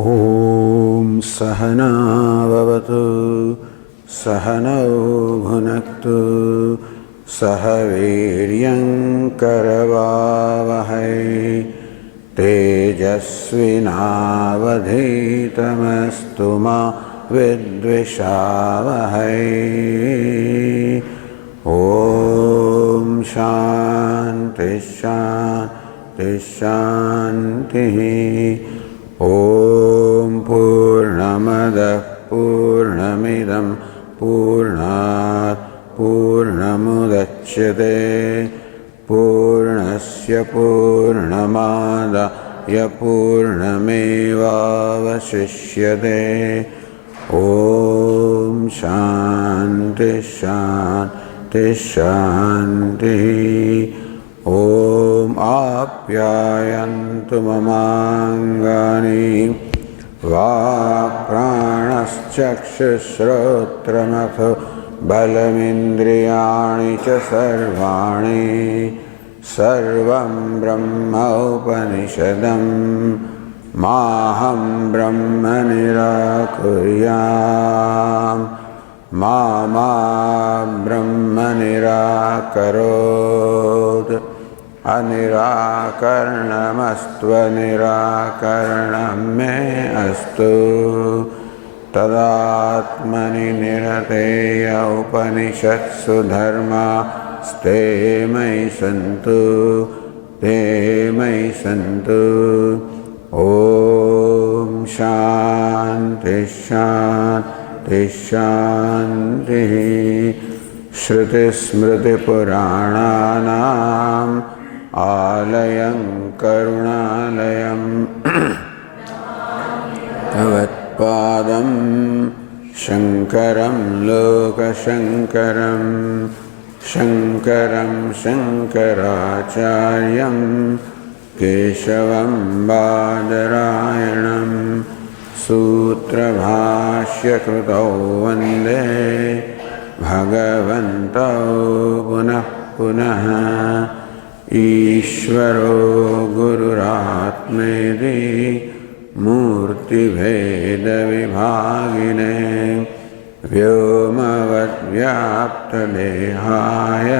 ॐ सहना भवतु सहनौ भुनक्तु सह वीर्यं करवावहै तेजस्विनावधीतमस्तु मा विद्विषावहै। ॐ शान्ति शान्ति शान्तिः। ॐ पूर्णमदः पूर्णमिदं पूर्णात् पूर्णमुदच्यते पूर्णस्य पूर्णमादाय पूर्णमेवावशिष्यते। ॐ शान्ति शान्ति शान्तिः। ॐ आप्यायन्तु ममाङ्गानि वाक्प्राणश्चक्षुश्रोत्रमथो बलमिन्द्रियाणि च सर्वाणि सर्वं ब्रह्म उपनिषदं माहं ब्रह्म निराकुर्याम् मा ब्रह्म निराकरोत्। अनिराकरणमस्त्वनिराकरणं मे अस्तु। तदात्मनि निरतेय उपनिषत्सु धर्मास्ते मयि सन्तु ते मयि सन्तु। ॐ शान्ति शान्ति शान्तिः। श्रुतिस्मृतिपुराणानाम् आलयं करुणालयं भगवत्पादं शङ्करं लोकशङ्करं शङ्करं शङ्कराचार्यं केशवं बादरायणं सूत्रभाष्यकृतौ वन्दे भगवन्तौ पुनः पुनः। ईश्वरो गुरुरात्मेति मूर्तिभेदविभागिने व्योमवद्व्याप्तदेहाय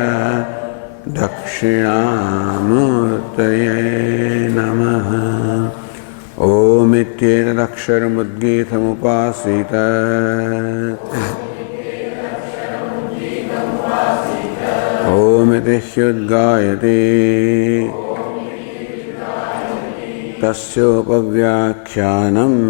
दक्षिणामूर्तये नमः। ओमित्येतदक्षरमुद्गीतमुपासीत ओमिति ह्युद्गायते तस्योपव्याख्यानम्।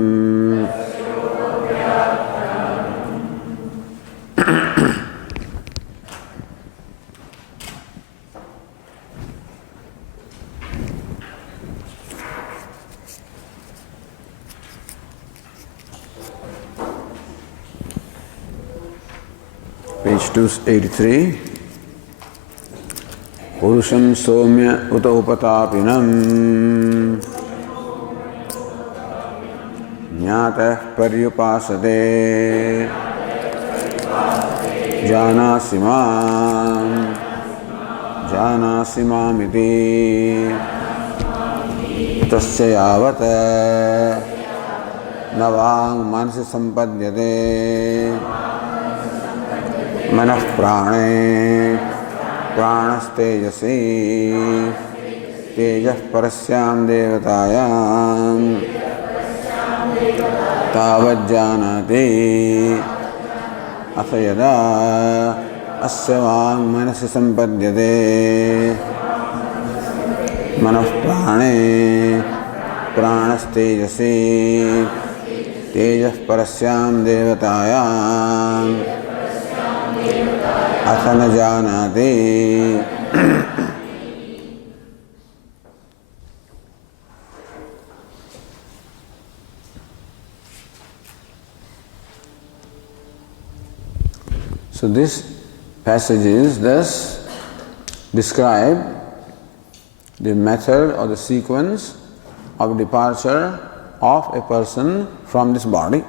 Page 283. पुरुषं सौम्य उत उपतापिनं ज्ञातः पर्युपासते जानासि मामिति तस्य यावत् न वाङ् मनसि सम्पद्यते मनः प्राणे प्राणस्तेजसि तेजः परस्यां देवतायां तावज्जानाति। अथ यदा अस्य वाङ् मनसि सम्पद्यते मनः प्राणे प्राणस्तेजसि तेजः परस्यां देवतायां अथ न जानाति। So this passages thus describe the method or the sequence of departure of a person from this body.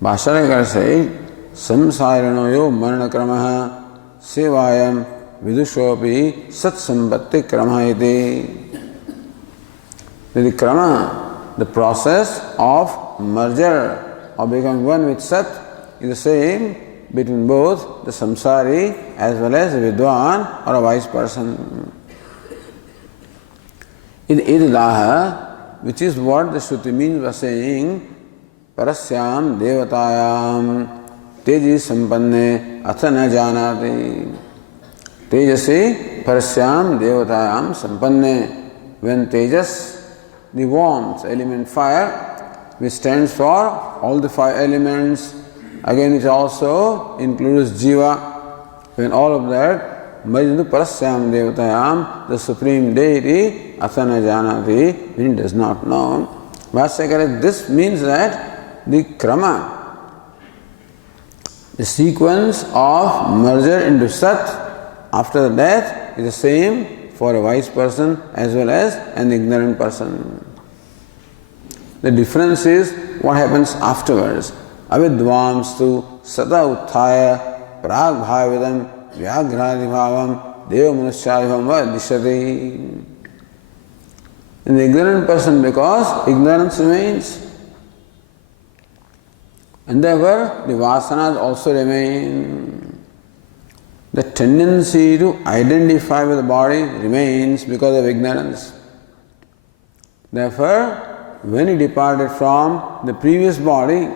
Bhasharikar says, samsarinoyo maranakramaha sevayam vidushopi satsambatti krama iti. The krama, the process of merger, of becoming one with Sat, is the same between both the samsari as well as the vidwan or a wise person. In Ididaha, which is what the Shruti means by saying, Parasyam Devatayam Teji Sampanne Atha na janati. Tejasi Parasyam Devatayam Sampanne. When Tejas, the warmth, element fire, which stands for all the five elements, again it also includes Jiva. When all of that merges into Parasyam Devatayam, the Supreme Deity, Atha na janati, when it does not know. Bhashyakara, this means that the krama, the sequence of merger into Sat after the death is the same for a wise person as well as an ignorant person. The difference is what happens afterwards. Avidvamstu sata utthaya prag bhavidam vyaghradibhavam deva manusyadibhavam va dishati. In the ignorant person, because ignorance remains, and therefore the vasanas also remain. The tendency to identify with the body remains because of ignorance. Therefore, when he departed from the previous body,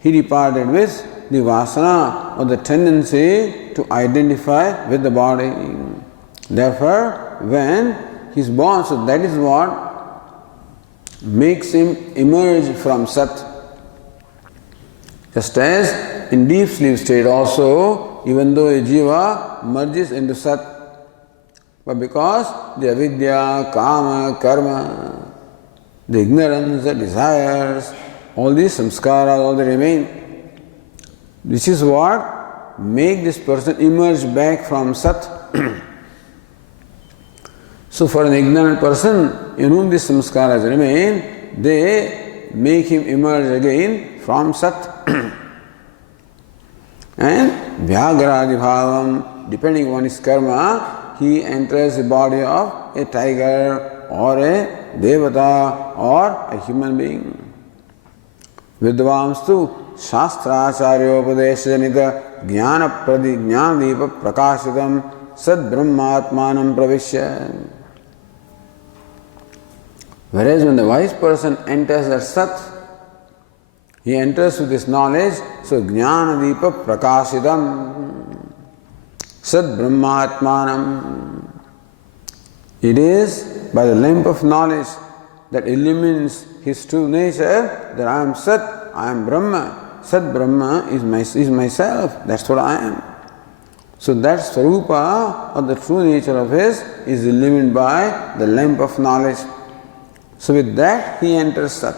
he departed with the vasana or the tendency to identify with the body. Therefore, when he is born, so that is what makes him emerge from Sat. Just as in deep sleep state also, even though a jiva merges into Sat, but because the avidya, kama, karma, the ignorance, the desires, all these samskaras, all they remain. This is what make this person emerge back from Sat. So for an ignorant person in whom these samskaras remain, they make him emerge again from Sat. And Vyagradi Bhavam, depending on his karma, he enters the body of a tiger or a devata or a human being. Vidvamstu Shastracharyopadeshajanita Jnana Dipa Prakashitam Sad Brahmatmanam Pravishya. Whereas when the wise person enters that Sat, he enters with this knowledge, so Jnana Dipa Prakashitam Sad Brahmatmanam. It is by the lamp of knowledge that illumines his true nature that I am Sat, I am Brahma. Sat Brahma is myself, that's what I am. So that Swarupa or the true nature of his is illumined by the lamp of knowledge. So with that he enters Sat.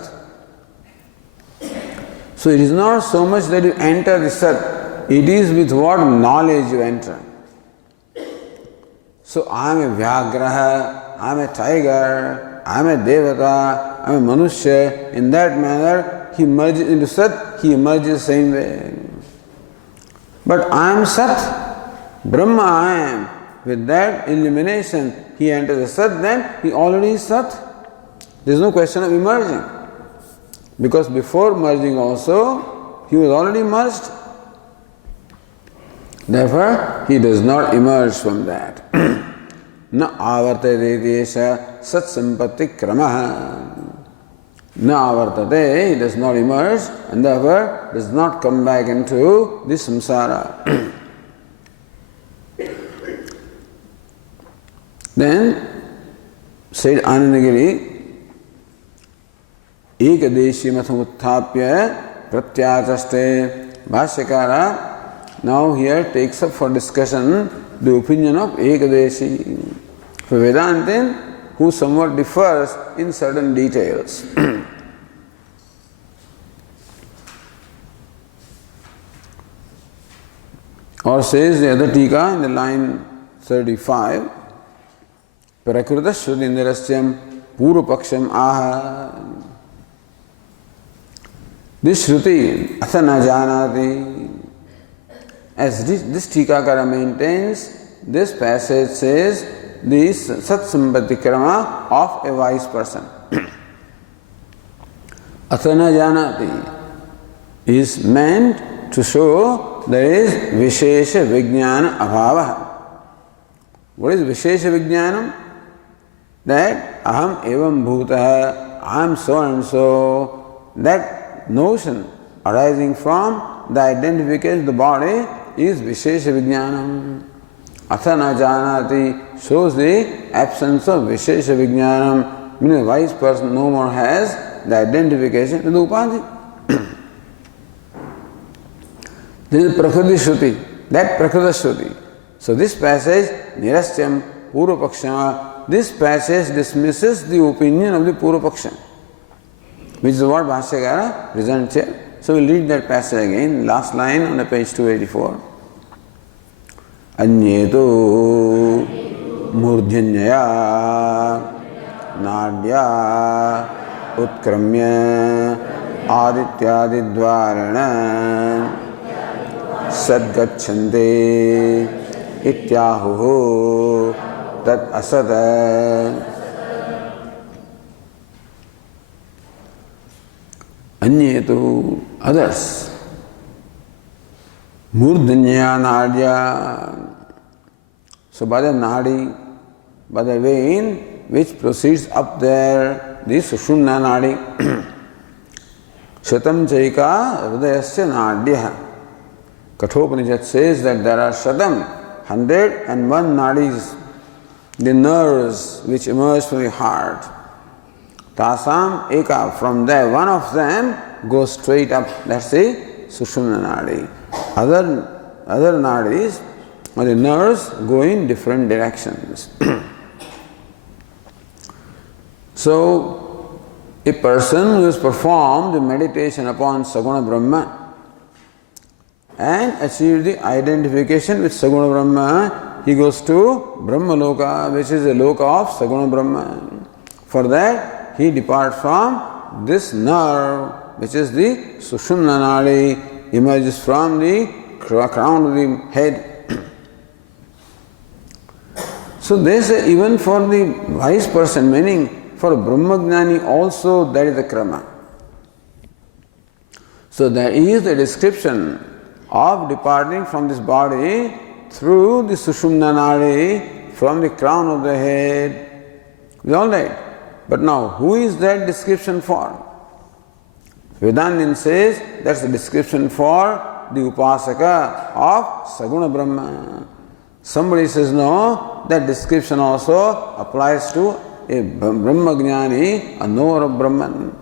So it is not so much that you enter the Sat, it is with what knowledge you enter. So I am a Vyagraha, I am a tiger, I am a devata, I am a manusya. In that manner he merges into Sat, he emerges the same way. But I am Sat, Brahma I am. With that illumination he enters the Sat, then he already is Sat. There is no question of emerging. Because before merging also, he was already merged. Therefore, he does not emerge from that. Na avartate desha sat sampatti kramaha. Na avartate, he does not emerge and therefore does not come back into the samsara. Then said Anandagiri, Ekadeshi mathamuthapya pratyataste. Bhashyakara now here takes up for discussion the opinion of Ekadeshi, for Vedantin, who somewhat differs in certain details. Or says the other Tika in the line 35, Prakrita Shrutindrasyam Purupaksham Aha. This Shruti Atha na janati. As this Tikakara maintains, this passage says the Sat Sambati Krama of a wise person. Athana janati is meant to show there is Vishesha Vijnana Abhava. What is Vishesha Vijnanam? That Aham Evam Bhutaha, I am so and so. That notion arising from the identification of the body is Vishesha Vijnanam. Athana janati shows the absence of Vishesha Vijnanam, meaning a wise person no more has the identification with the upadhi. This is Prakriti Shruti, that Prakriti Shruti. So this passage, Nirasyam Purvapaksha, this passage dismisses the opinion of the Purvapaksha, which is what Bhashyakara presents here. So we'll read that passage again, last line on the page 284. Anyetu murdhyanyaya nadya utkramya adityadidvarana sadgacchante ityahuhu tat asad. Anyetu, others. Murdhanya nadya. So by the nadi, by the vein which proceeds up there, the sushumna nadi. Shatam chaika hridayasya nadya. Kathopanishad says that there are shatam, 101 nadis, the nerves which emerge from the heart. Tasam eka, from there one of them goes straight up, that's the sushumna nadi. Other nadis, or the nerves, go in different directions. So, a person who has performed the meditation upon Saguna Brahma and achieved the identification with Saguna Brahma, he goes to Brahma Loka, which is a Loka of Saguna Brahma. For that, he departs from this nerve, which is the Sushumna Nadi, emerges from the crown of the head. So they say even for the wise person, meaning for Brahmagnani also that is the krama. So there is the description of departing from this body through the Sushumna Nadi from the crown of the head. It's all right. But now, who is that description for? Vedantin says that's the description for the Upasaka of Saguna Brahma. Somebody says no, that description also applies to a Brahmagnani, a knower of Brahman.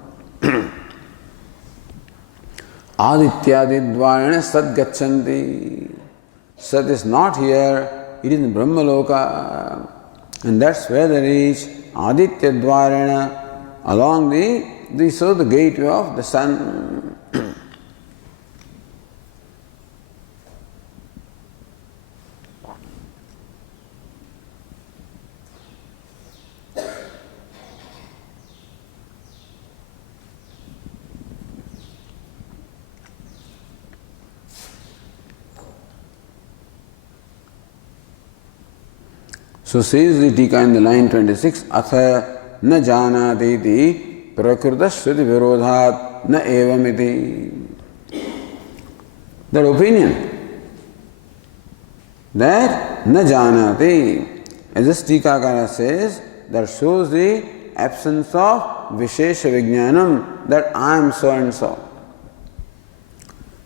Adityadidvarana sadgachanti. Sat is not here, it is in Brahmaloka. And that's where they reach Aditya Dvarana along the gateway of the sun. So says the Tika in the line 26, Atha na janatiti prakrita shruti virodhat na evamiti. That opinion, that na janati, as this Tikakara says, that shows the absence of Vishesha Vijnanam, that I am so and so,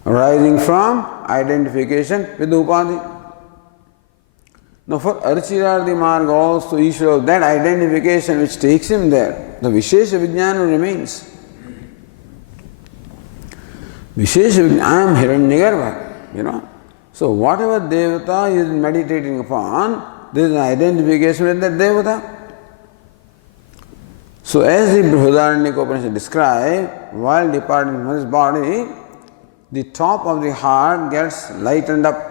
arising from identification with the Upadhi. Now for Archirardi Marga also, he shows that identification which takes him there. The Vishesha Vijnana remains. Vishesha Vijnana, I am Hiranyagarbha, So whatever Devata he is meditating upon, there is an identification with that Devata. So as the Brihadaranyaka Upanishad describes, while departing from his body, the top of the heart gets lightened up.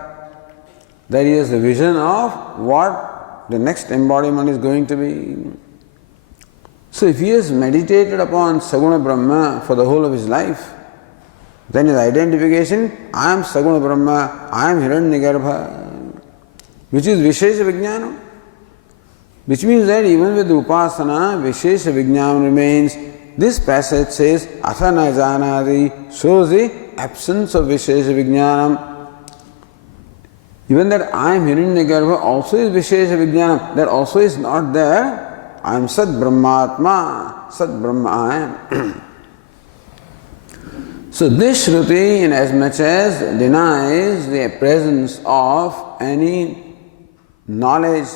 There is the vision of what the next embodiment is going to be. So if he has meditated upon Saguna Brahma for the whole of his life, then his identification, I am Saguna Brahma, I am Hiranyagarbha, which is Vishesha Vijnana. Which means that even with the Upasana, Vishesha Vijnana remains, this passage says, Athana Janadi shows the absence of Vishesha Vijnanam. Even that I am Hiranyagarbha also is Vishesha Vijnanam. That also is not there. I am Sat Brahmatma. Sat Brahma I am. So this Shruti, in as much as denies the presence of any knowledge,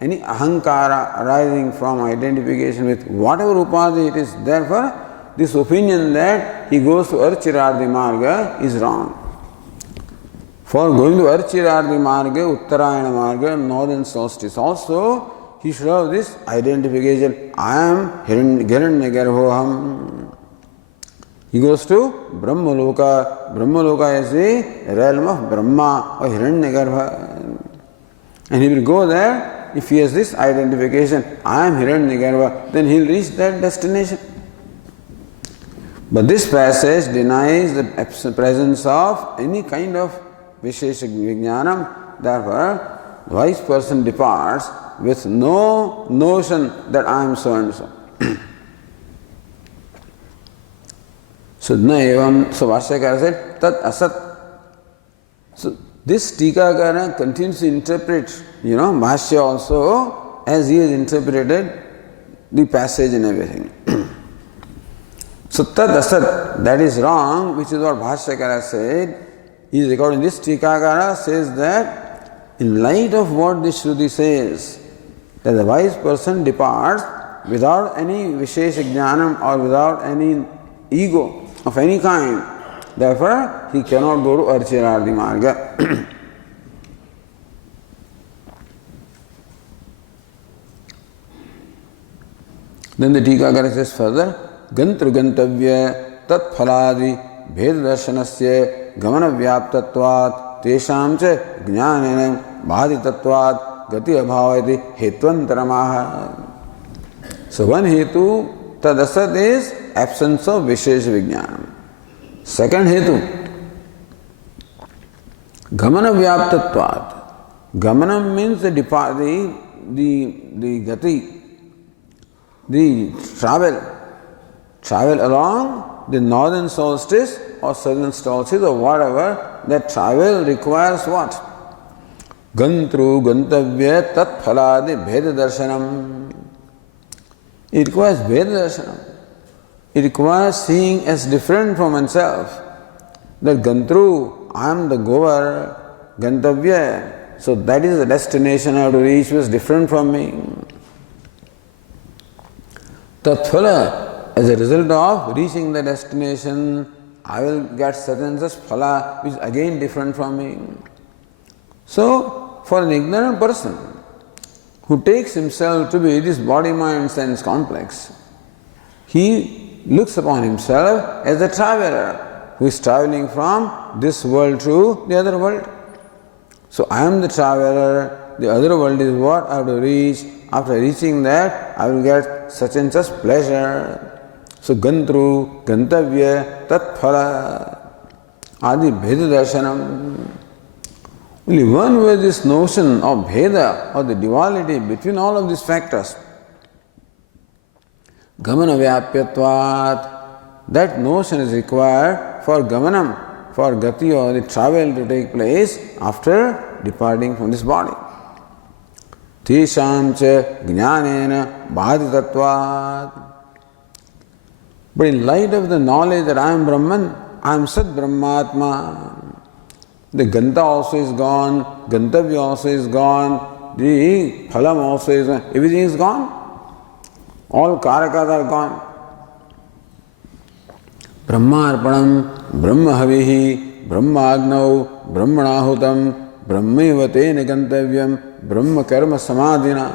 any ahankara arising from identification with whatever upadhi it is, therefore this opinion that he goes to Archirardi Marga is wrong. For going to Archirardi Marga, Uttarayana Marga, northern solstice also, he should have this identification. I am Hiranyagarbhoham. He goes to Brahmaloka. Brahmaloka is the realm of Brahma or Hiranyagarbha. And he will go there if he has this identification, I am Hiranyagarbha, then he will reach that destination. But this passage denies the presence of any kind of Vishesha Vijnanam. Therefore, the wise person departs with no notion that I am so and so. So Vashyakara said, Tat Asat. So this Tikakara continues to interpret, Bhashya also as he has interpreted the passage and everything. So Tat Asat, that is wrong, which is what Bhashyakara said. He is recording this Tikakara says that in light of what this Shruti says, that the wise person departs without any Vishesha Jnanam or without any ego of any kind. Therefore, he cannot go to Archirardi Marga. Then the Tikakara says further, Gantru Gantavya Tat Phaladi Bhed Darshanasya Gamana Vyaptatvat Tesham Cha Jnanenam Bhaditatvat Gati Abhavati Hetvantaramaha. So one hetu, Tadasat is absence of Vishesha Vijnanam. Second hetu, Gamana Vyaptatvat. Gamanam means the gati, the travel along the northern solstice or southern solstice or whatever, that travel requires what? Gantru Gantavya Tat Phaladi Bheda Darshanam. It requires Bheda Darshanam. It requires seeing as different from oneself. That Gantru, I am the goer, Gantavya. So that is the destination I have to reach, which is different from me. Tatphala, as a result of reaching the destination, I will get certain such phala, which is again different from me. So, for an ignorant person who takes himself to be this body, mind, sense complex, he looks upon himself as a traveler who is traveling from this world to the other world. So, I am the traveler, the other world is what I have to reach. After reaching that, I will get such and such pleasure. So, Gantru, Gantavya, Tatphala, Adi Bheda Darshanam. Only one who has this notion of Bheda or the duality between all of these factors, Gamana Vyapyatvat, that notion is required for Gamanam, for Gati or the travel to take place after departing from this body. Tesham cha jnanena bhaditatvat. But in light of the knowledge that I am Brahman, I am Sat Brahmatma, the Ganta also is gone, Gantavya also is gone, the Phalam also is gone, everything is gone. All Karakas are gone. Brahmarpanam, Brahmahavihi, Brahmagnau, Brahmanahutam, Brahmevate Gantavyam, Brahma Karma Samadhina.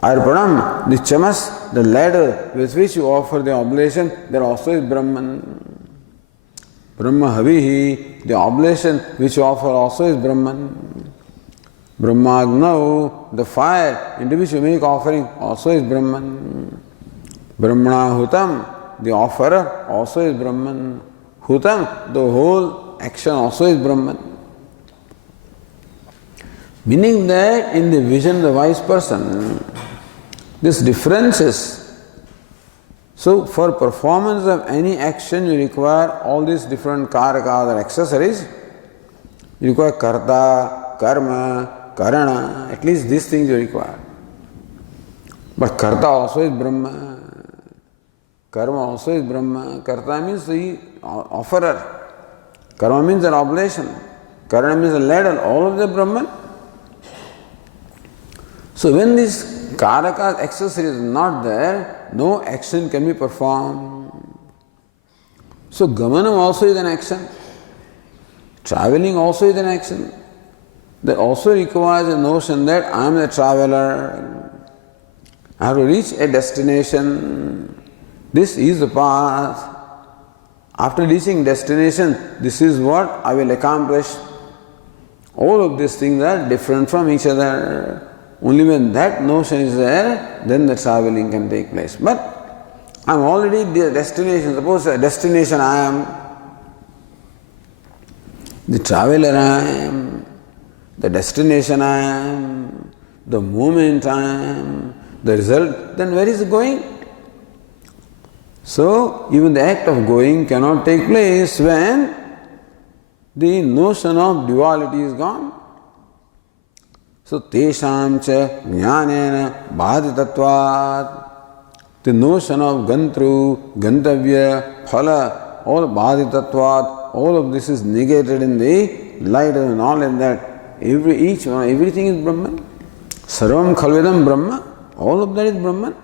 Arpanam, the chamas, the ladder with which you offer the oblation, there also is Brahman. Brahma Havihi, the oblation which you offer also is Brahman. Brahmagnau, the fire into which you make offering also is Brahman. Brahmana Hutam, the offerer also is Brahman. Hutam, the whole action also is Brahman. Meaning that in the vision of the wise person, these differences So, for performance of any action, you require all these different karakas or accessories. You require karta, karma, karana, at least these things you require. But karta also is Brahma. Karma also is Brahma. Karta means the offerer. Karma means an oblation. Karana means a ladle. All of the Brahman. So when this karakas accessory is not there, no action can be performed. So gamanam also is an action. Traveling also is an action. That also requires a notion that I am a traveler. I have to reach a destination. This is the path. After reaching destination, this is what I will accomplish. All of these things are different from each other. Only when that notion is there, then the traveling can take place. But I am already the destination. Suppose a destination I am, the traveler I am, the destination I am, the moment I am, the result, then where is it going? So, even the act of going cannot take place when the notion of duality is gone. So, tesham cha jnanena bhaditatvat. The notion of gantru, gantavya, phala, all bhaditatvat, all of this is negated in the light of the knowledge that everything is Brahman. Sarvam khalvidam Brahma. All of that is Brahman.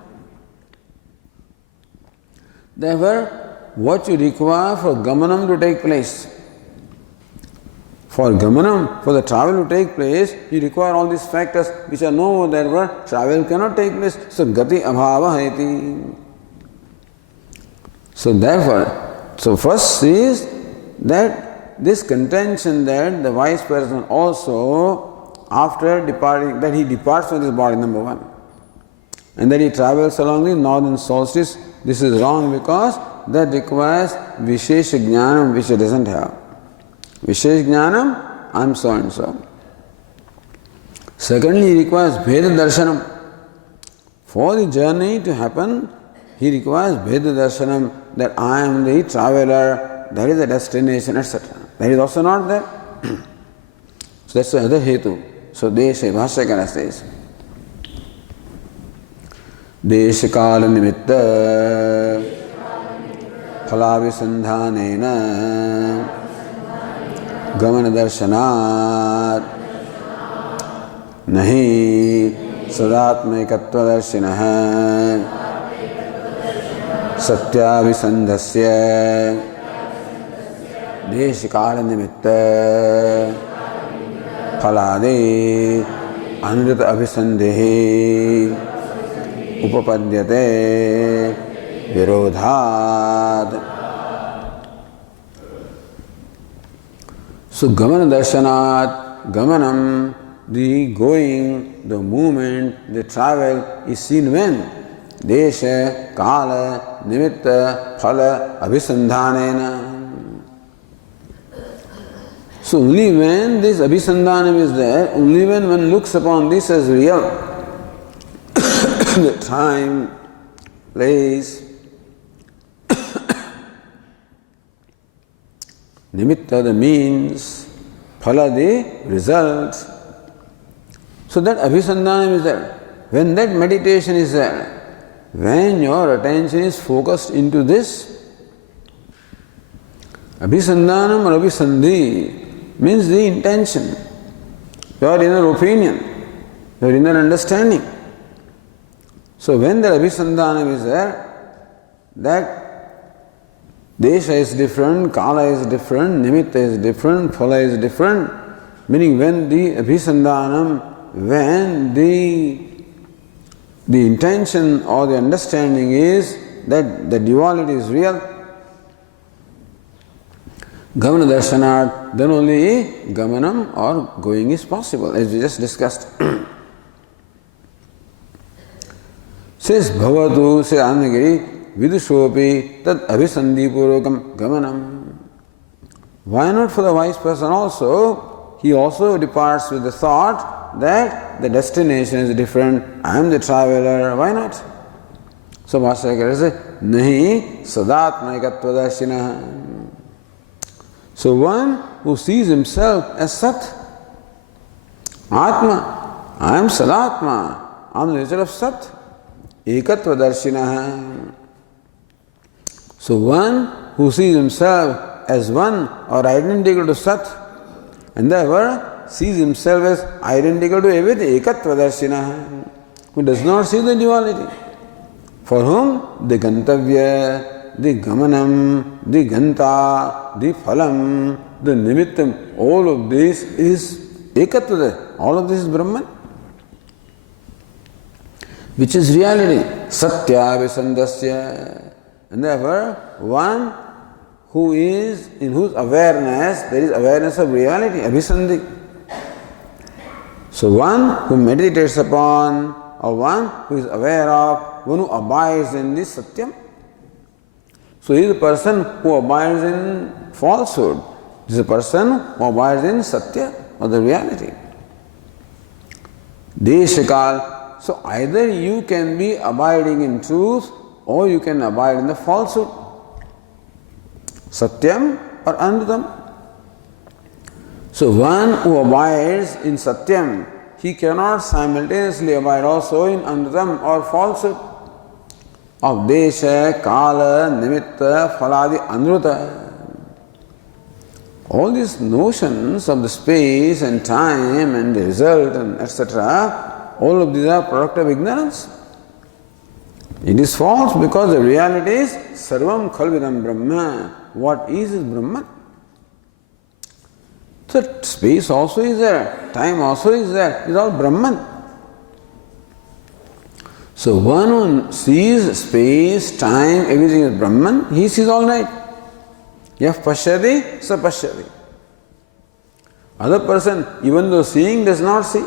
Therefore, what you require for gamanam to take place, for gamanam, for the travel to take place, you require all these factors which are no more there, where travel cannot take place. So, gati abhava haiti. So, therefore, first is that this contention that the wise person also, after departing, that he departs from this body, number one, and that he travels along the northern solstice. This is wrong because that requires Vishesh Jnanam which it doesn't have. Vishesh Jnanam, I am so and so. Secondly, he requires Veda Darshanam. For the journey to happen, he requires Veda Darshanam, that I am the traveler, that is the destination, etc. That is also not there. So that's the other hetu. So Deshe Bhashyakara says, देश काल निमित्त फलाभिसंधानेन गमन दर्शनात् नहीं सदात्मैकत्वदर्शिनः सत्याभिसंधस्य देश काल निमित्त फलादि अनृत अभिसंधेहि उपपद्यते विरोधात्. So gamana darshanat, gamanam, the going, the movement, the travel is seen when? Desha, kala, nimitta, phala, abhisandhanena. So only when this abhisandhanam is there, only when one looks upon this as real, the time, place, nimitta, the means, phala, the result. So that abhisandhanam is there. When that meditation is there, when your attention is focused into this, abhisandhanam or abhisandhi means the intention, your inner opinion, your inner understanding. So when the abhisandhanam is there, that desha is different, kala is different, nimitta is different, phala is different, meaning when the abhisandhanam, when the intention or the understanding is that the duality is real, gamana darshanat, then only gamanam or going is possible, as we just discussed. Says Bhavatu, says Anandagiri, Vidushopi, Tad Abhisandhi Purvakam Gamanam. Why not for the wise person also? He also departs with the thought that the destination is different, I am the traveler, why not? So Bhashyakara says, Nahi sadatmaikatvadarshina. So one who sees himself as Sat, Atma, I am Sadatma, I am the nature of Sat, Ekatvadarshina. So one who sees himself as one or identical to Sat, and therefore sees himself as identical to everything, Ekatvadarshina, who does not see the duality, for whom the Gantavya, the Gamanam, the Ganta, the Phalam, the Nimittam, all of this is Ekatva, all of this is Brahman, which is reality, Satya Visandasya. And therefore, one who is, in whose awareness, there is awareness of reality, Abhisandhi. So one who meditates upon, or one who is aware of, one who abides in this Satyam. So he is a person who abides in falsehood. This is a person who abides in Satya, or the reality. Deshakal. So either you can be abiding in truth, or you can abide in the falsehood. Satyam or Anrutam. So one who abides in Satyam, he cannot simultaneously abide also in Anrutam or falsehood. Of Desha, Kala, Nimitta, Phaladi, Anruta. All these notions of the space and time and the result and etc., all of these are product of ignorance. It is false because the reality is Sarvam Khalvidam Brahma. What is Brahman? So space also is there, time also is there. It is all Brahman. So one who sees space, time, everything is Brahman, he sees all right. Yah pashyati, sa pashyati. Other person, even though seeing, does not see.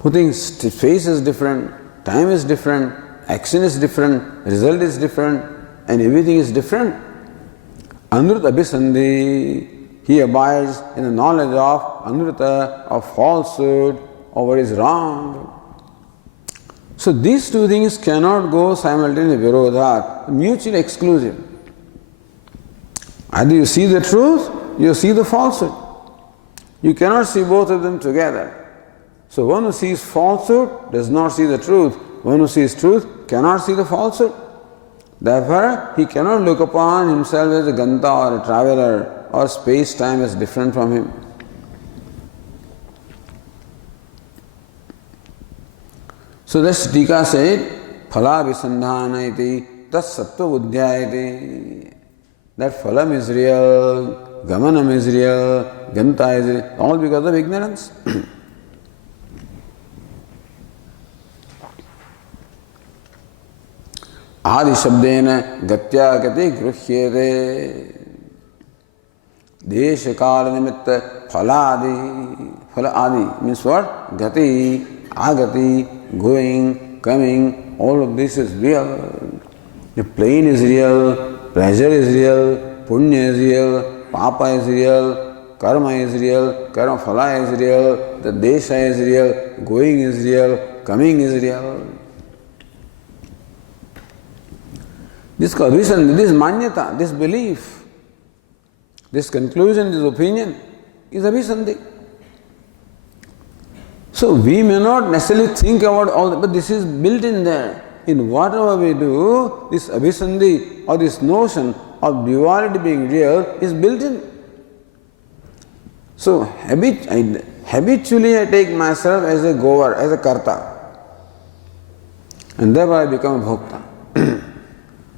Who thinks space is different, time is different, action is different, result is different, and everything is different. Anrut Abhisandhi, he abides in the knowledge of Anruta, of falsehood, of what is wrong. So these two things cannot go simultaneously, virodhat, mutually exclusive. Either you see the truth, you see the falsehood. You cannot see both of them together. So one who sees falsehood does not see the truth. One who sees truth cannot see the falsehood. Therefore, he cannot look upon himself as a Ganta or a traveler or space-time as different from him. So this Tika said, Phala Visandhana iti tas sattva buddhyayati. That phalam is real, gamanam is real, ganta is real, all because of ignorance. Adi shabdena gatya gati gruhyete. Desha kala nimitta phaladi. Phala adi means what? Gati, agati, going, coming, all of this is real. The plane is real, pleasure is real, punya is real, papa is real, karma is real, karma phala is real, the desha is real, going is real, coming is real. This cognition, this manyata, this belief, this conclusion, this opinion is abhisandhi. So we may not necessarily think about all that, but this is built in there. In whatever we do, this abhisandhi or this notion of duality being real is built in. So habitually I take myself as a goer, as a karta, and thereby I become a bhokta.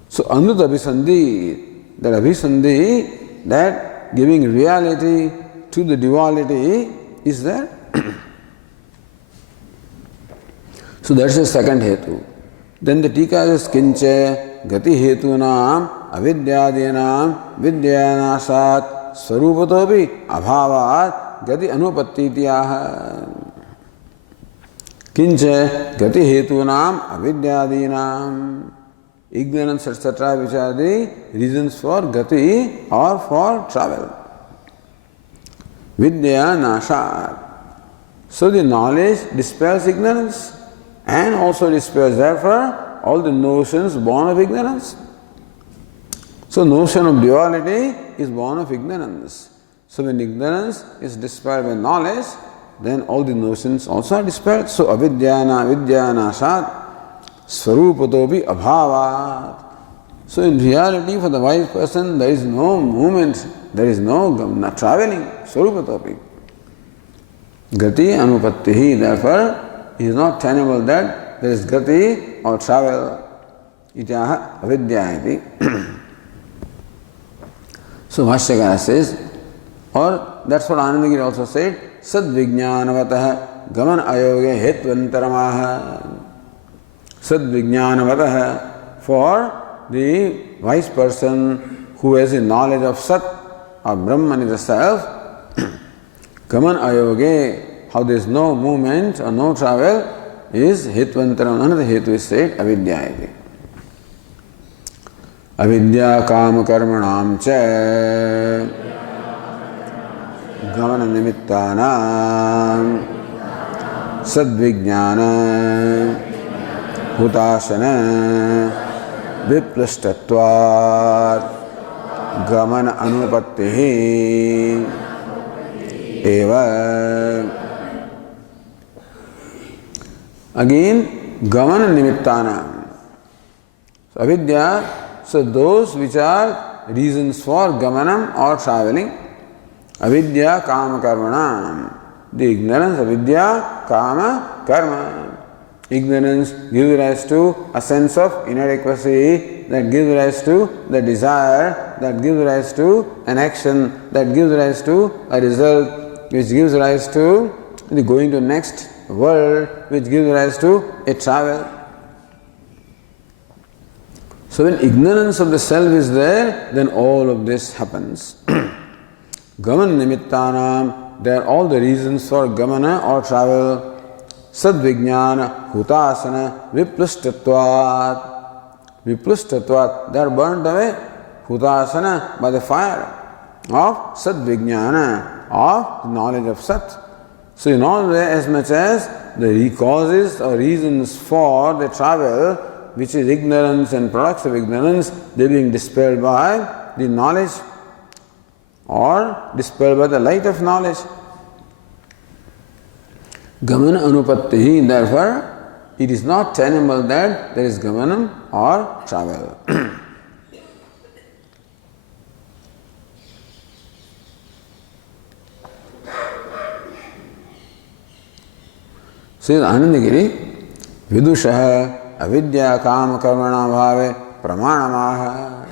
So anut abhisandhi, that giving reality to the duality is there. So that's the second hetu. Then the tika is kinche gati hetunam avidyadinam vidyanasat swarupatopi abhavat gati anupattityaha. Kinche gati hetunam avidyadinam, ignorance etc., which are the reasons for gati or for travel. Vidyanasat. So the knowledge dispels ignorance and also dispels, therefore all the notions born of ignorance. So notion of duality is born of ignorance. So when ignorance is dispelled by knowledge, then all the notions also are dispelled. So avidyana vidyanashat swarupatopi abhavat. So in reality, for the wise person, there is no movement, there is no traveling, swarupatopi. Gati anupattihi, therefore, it is not tenable that there is gati or travel. Ityaha avidyayati. So Bhashyakara says, or that's what Anandagiri also said, Sadvijnanavatah gaman ayoge hetvantaramaha. Sadvijnanavatah, for the wise person who has a knowledge of Sat or Brahman is the self, gaman ayoge, how there is no movement or no travel, is hetvantaram. Another hetu is said, avidyayati. Avidya kama karmanam cha gamana nimittana sadvijnana hutasana viplashtatvat gamana anupattihi eva. Again, gamana nimittana. So avidya, so those which are reasons for gamanam or traveling, avidya kama karmanam, the ignorance, avidya kama karma. Ignorance gives rise to a sense of inadequacy, that gives rise to the desire, that gives rise to an action, that gives rise to a result, which gives rise to the going to next world, which gives rise to a travel. So when ignorance of the self is there, then all of this happens. Gaman nimittanam, there are all the reasons for gamana or travel. Sadvijnana, hutasana, viplashtatvat. Viplashtatvat, they are burnt away. Hutasana, by the fire of sadvijnana, of the knowledge of Sat. So in all way, as much as the causes or reasons for the travel, which is ignorance and products of ignorance, they are being dispelled by the knowledge or dispelled by the light of knowledge. Gamana anupattihi, therefore, it is not tenable that there is gamanam or travel. Says Anandagiri, Vidushaha avidya kama karmana bhave pramanamaha.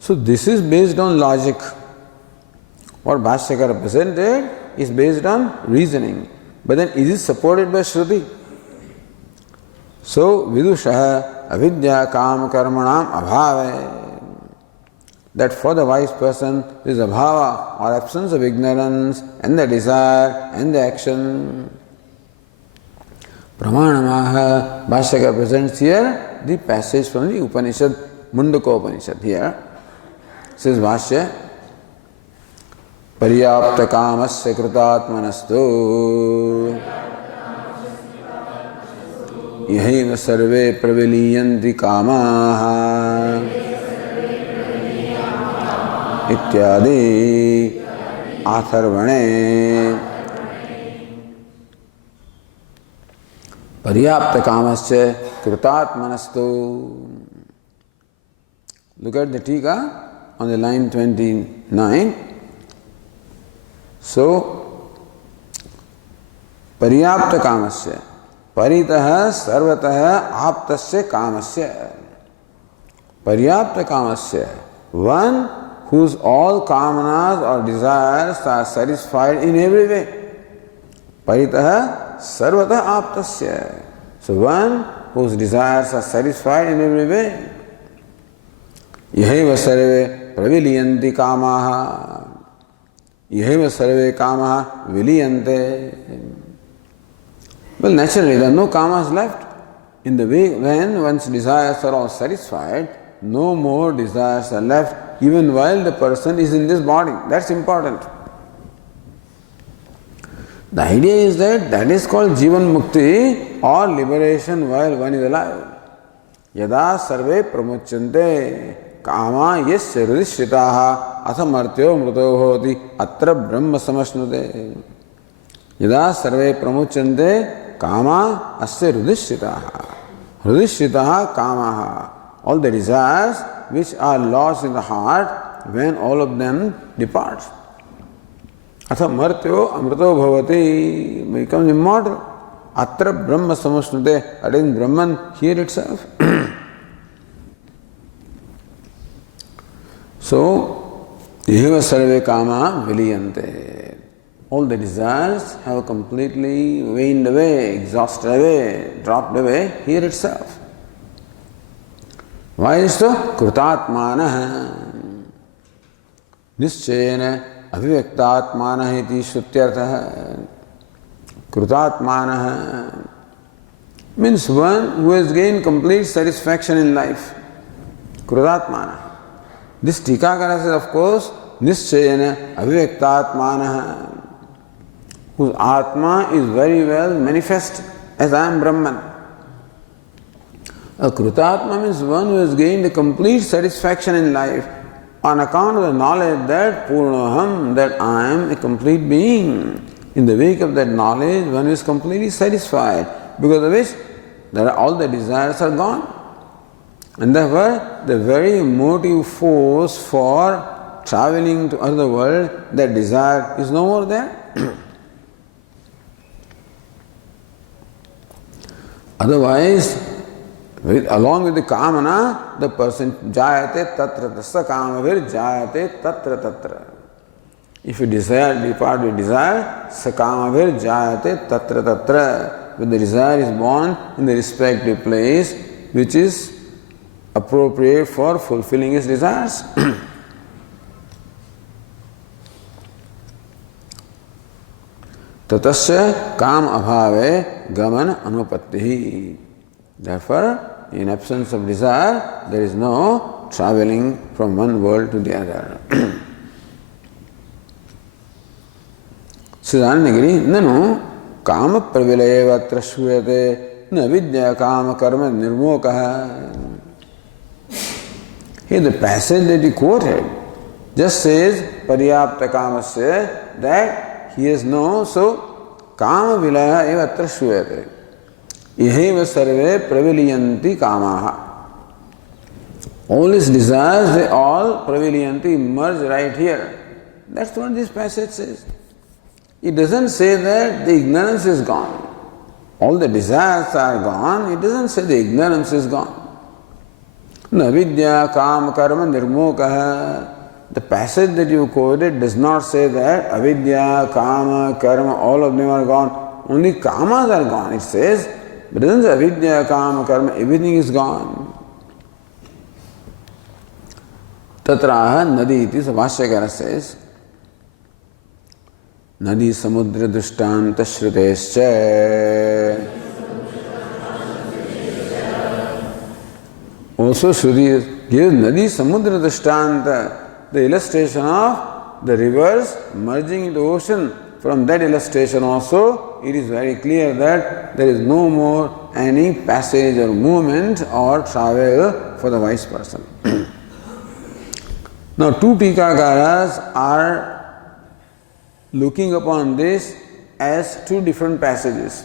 So this is based on logic. What Bhashyakara presented is based on reasoning. But then is it supported by Shruti? So Vidushaha avidya kama karmanam abhave. That for the wise person there is abhava or absence of ignorance and the desire and the action. Pramanamaha, Bhashyakara presents here the passage from the Upanishad, Mundaka Upanishad here. Says Bhashya, Paryapta kamasya kritatmanastu yahaiva sarve praviliyanti kamaha ityadi atharvane. Paryapta kamasya kritatmanastu. Look at the Tika on the line 29. So, Paryapta kamasya, Paritaha sarvataha aptasya kamasya. Paryapta kamasya, one whose all kamanas or desires are satisfied in every way. Paritaha sarvataha aptasya. So one whose desires are satisfied in every way. Yahaiva sarve praviliyanti kamaha. Yahaiva sarve kamaha viliyante. Well, naturally, there are no kamas left. In the way when one's desires are all satisfied, no more desires are left, even while the person is in this body. That's important. The idea is that is called Jivan Mukti or liberation while one is alive. Yada sarve pramuchyante kama yasya hridishritaha athamartyo mruto bhavati atra brahma samashnute. Yada sarve pramuchyante kama asya hridishritaha. Hridishritaha kamaha. All the desires which are lost in the heart, when all of them depart. Atha martyo amrito bhavati, becomes immortal. Atra brahma samashnute, that is Brahman here itself. So, eva sarve kama viliyante. All the desires have completely waned away, exhausted away, dropped away here itself. Why is so? Krutatmana nischayena avivyaktatmana iti shrutyartha. Krutatmana means one who has gained complete satisfaction in life. Krutatmana. This Tikakara says, of course, nischayena avivyaktatmana, whose Atma is very well manifest as I am Brahman. A Krutatma means one who has gained a complete satisfaction in life on account of the knowledge that Purnaham, that I am a complete being. In the wake of that knowledge, one is completely satisfied, because of which all the desires are gone. And therefore, the very motive force for traveling to other world, that desire is no more there. Otherwise, along with the kamana, the person jayate tatra tassa kamavir jayate tatra tatra. If you desire, depart with desire, sakamavir jayate tatra tatra. When the desire is born in the respective place which is appropriate for fulfilling his desires. Tatasya kam abhave gaman anupattihi. Therefore, in absence of desire, there is no traveling from one world to the other. Siddhanagiri, nanu kama pravilayeva trashuyate na vidya kama karma nirmokaha. Here the passage that he quoted just says paryapta kamasya, that he has no, so kama vilaya eva trashuyate. Iheva sarve praviliyanti kamaha. All his desires, they all praviliyanti, merge right here. That's what this passage says. It doesn't say that the ignorance is gone. All the desires are gone. It doesn't say the ignorance is gone. Na vidya kam karma nirmokaha. The passage that you quoted does not say that avidya, kama, karma, all of them are gone. Only kamas are gone. It says, but it doesn't say avidya, kama, karma, everything is gone. Tatraha nadi iti, so Bhashyakara says, nadi samudra drishtanta shrutescha. Also Shruti gives nadi samudra drishtanta, the illustration of the rivers merging into ocean. From that illustration also, it is very clear that there is no more any passage or movement or travel for the wise person. Now, two Tikakaras are looking upon this as two different passages.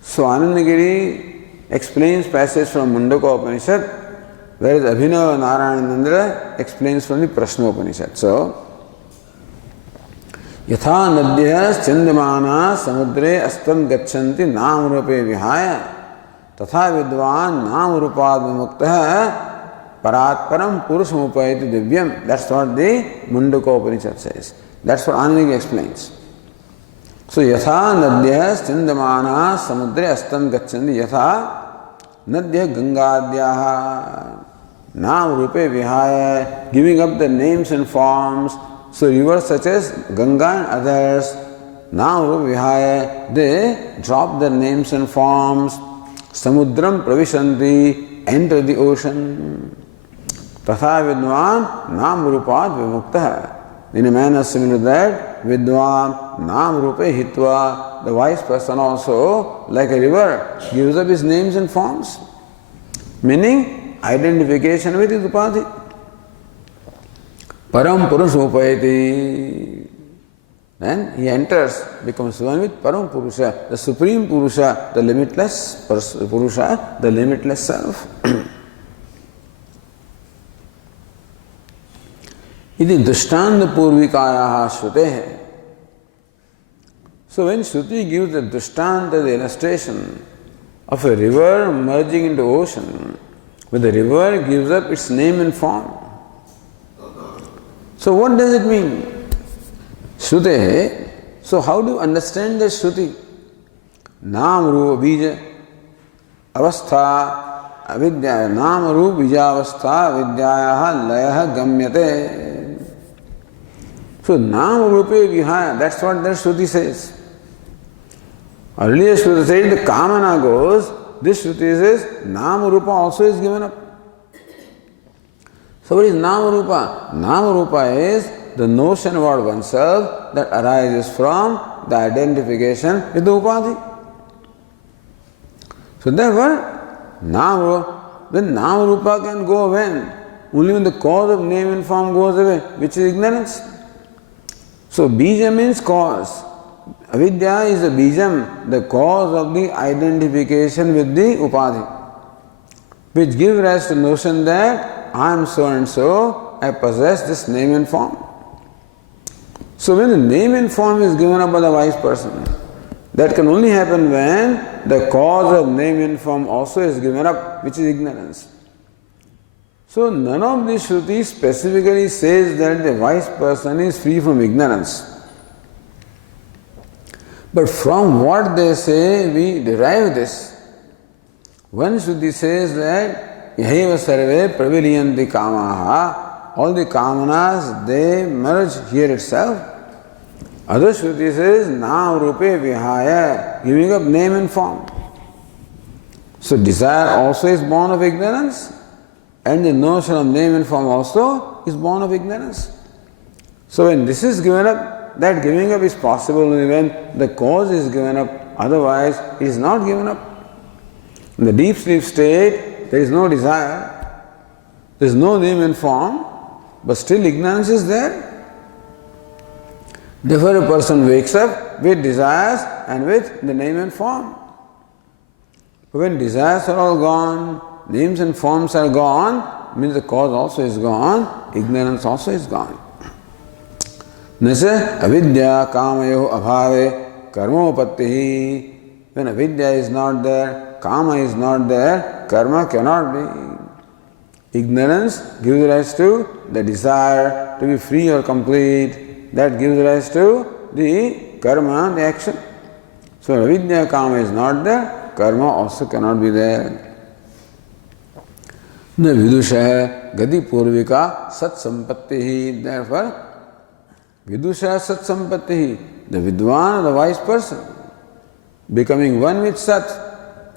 So, Anandagiri explains passage from Mundaka Upanishad, whereas Abhinava Narayanandra explains from the Prashna Upanishad. So, यथा नद्यः चंद्रमाना समुद्रे अस्तं गच्छन्ति नाम रूपे विहाय तथा विद्वान नाम रूपाद विमुक्तः परात्परम पुरुषमुपैति दिव्यम. That's what the Mundaka Upanishad says. That's what Anandagiri explains. So यथा नद्यः चंद्रमाना समुद्रे अस्तं गच्छन्ति, यथा नद्यः गंगाद्याः नाम रूपे विहाय, giving up the names and forms. So rivers such as Ganga and others, now vihaya, they drop their names and forms. Samudram pravishanti, enter the ocean. Tatha vidwan nam rupad vimuktaha. In a manner similar to that, vidwan, nam rupe hitva. The wise person also, like a river, gives up his names and forms, meaning identification with his upadhi. Param Purushopayati. Then he enters, becomes one with Param Purusha, the Supreme Purusha, the limitless Purusha, the limitless self. Iti Drishtanta Purvikayaha Shrutehe. So when Shruti gives the Drishtanta, the illustration of a river merging into ocean, where the river gives up its name and form. So what does it mean? Shrutehe. So how do you understand the Shruti? Nam Rupa Bija Avastha Avidya. Nam Rupa Bija Avastha Vidyayaha Layaha Gamyate. So Nam Rupa Vihaya, that's what the Shruti says. Earlier Shruti said the Kamana goes, this Shruti says Nam Rupa also is given up. So what is Nama Rupa? Nama Rupa is the notion about oneself that arises from the identification with the upadhi. So therefore, when Nama Rupa can go when? Only when the cause of name and form goes away, which is ignorance. So bija means cause. Avidya is the bijam, the cause of the identification with the upadhi, which gives rise to the notion that I am so and so, I possess this name and form. So when the name and form is given up by the wise person, that can only happen when the cause of name and form also is given up, which is ignorance. So none of the Shrutis specifically says that the wise person is free from ignorance. But from what they say, we derive this. One Shruti says that Yaheva sarve praviliyanti kamaha, all the kamanas, they merge here itself. Other Shruti says Nam Rupe Vihaya, giving up name and form. So desire also is born of ignorance, and the notion of name and form also is born of ignorance. So when this is given up, that giving up is possible only when the cause is given up, otherwise it is not given up. In the deep sleep state, there is no desire, there is no name and form, but still ignorance is there. Therefore a person wakes up with desires and with the name and form. But when desires are all gone, names and forms are gone, means the cause also is gone, ignorance also is gone. Nasa avidya kamayo abhave karmopattihi. When avidya is not there, kama is not there, karma cannot be. Ignorance gives rise to the desire to be free or complete. That gives rise to the karma, the action. So avidya kama is not there, karma also cannot be there. Na vidusha gati purvika sat sampattihi. Therefore, vidusha sat sampattihi, the vidwan, the wise person, becoming one with sat,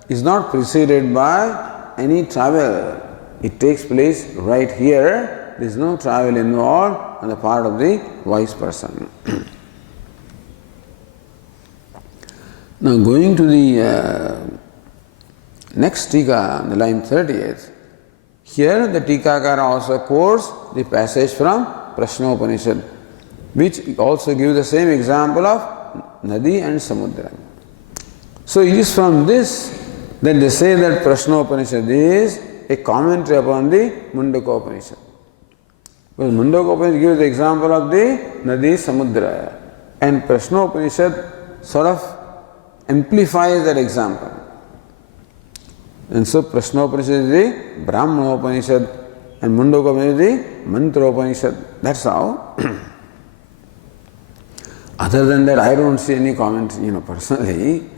is not preceded by any travel. It takes place right here. There is no travel involved on the part of the wise person. Now going to the next tika, the line 38th, here the tikakara also quotes the passage from Prashnopanishad, which also gives the same example of Nadi and Samudra. So it is from this that they say that Prashnopanishad is a commentary upon the Mundakopanishad. Because Mundakopanishad gives the example of the Nadi Samudra, and Prashnopanishad sort of amplifies that example. And so Prashnopanishad is the Brahmanopanishad and Mundakopanishad is the Mantropanishad. That's how. Other than that, I don't see any comment, personally.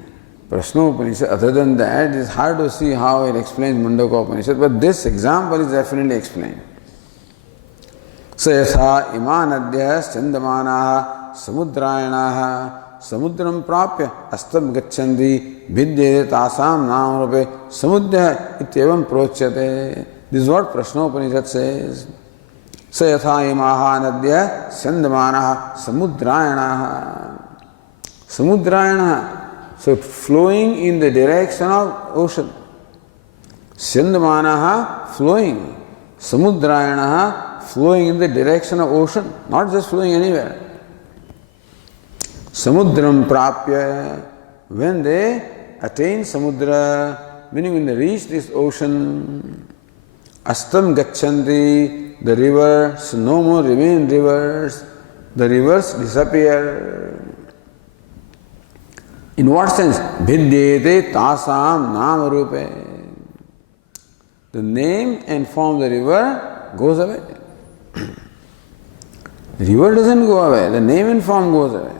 Prashnopanishad, other than that, it's hard to see how it explains Mundakopanishad, but this example is definitely explained. So yatha imanadya chandamanaha samudrayanaha samudram prapya astam gacchandi vidyate tasam namarupe samudya ityevam prochyate. This is what Prashnopanishad says. So yatha imaha nadya chandamanaha samudrayanaha. Samudrayana, so flowing in the direction of ocean. Sindhamanaha, flowing. Samudrayana, flowing in the direction of ocean, not just flowing anywhere. Samudram prapya, when they attain samudra, meaning when they reach this ocean, astam gachanti, the rivers no more remain rivers, the rivers disappear. In what sense? Vidyate tasam namarupe. The name and form of the river goes away. The river doesn't go away, the name and form goes away.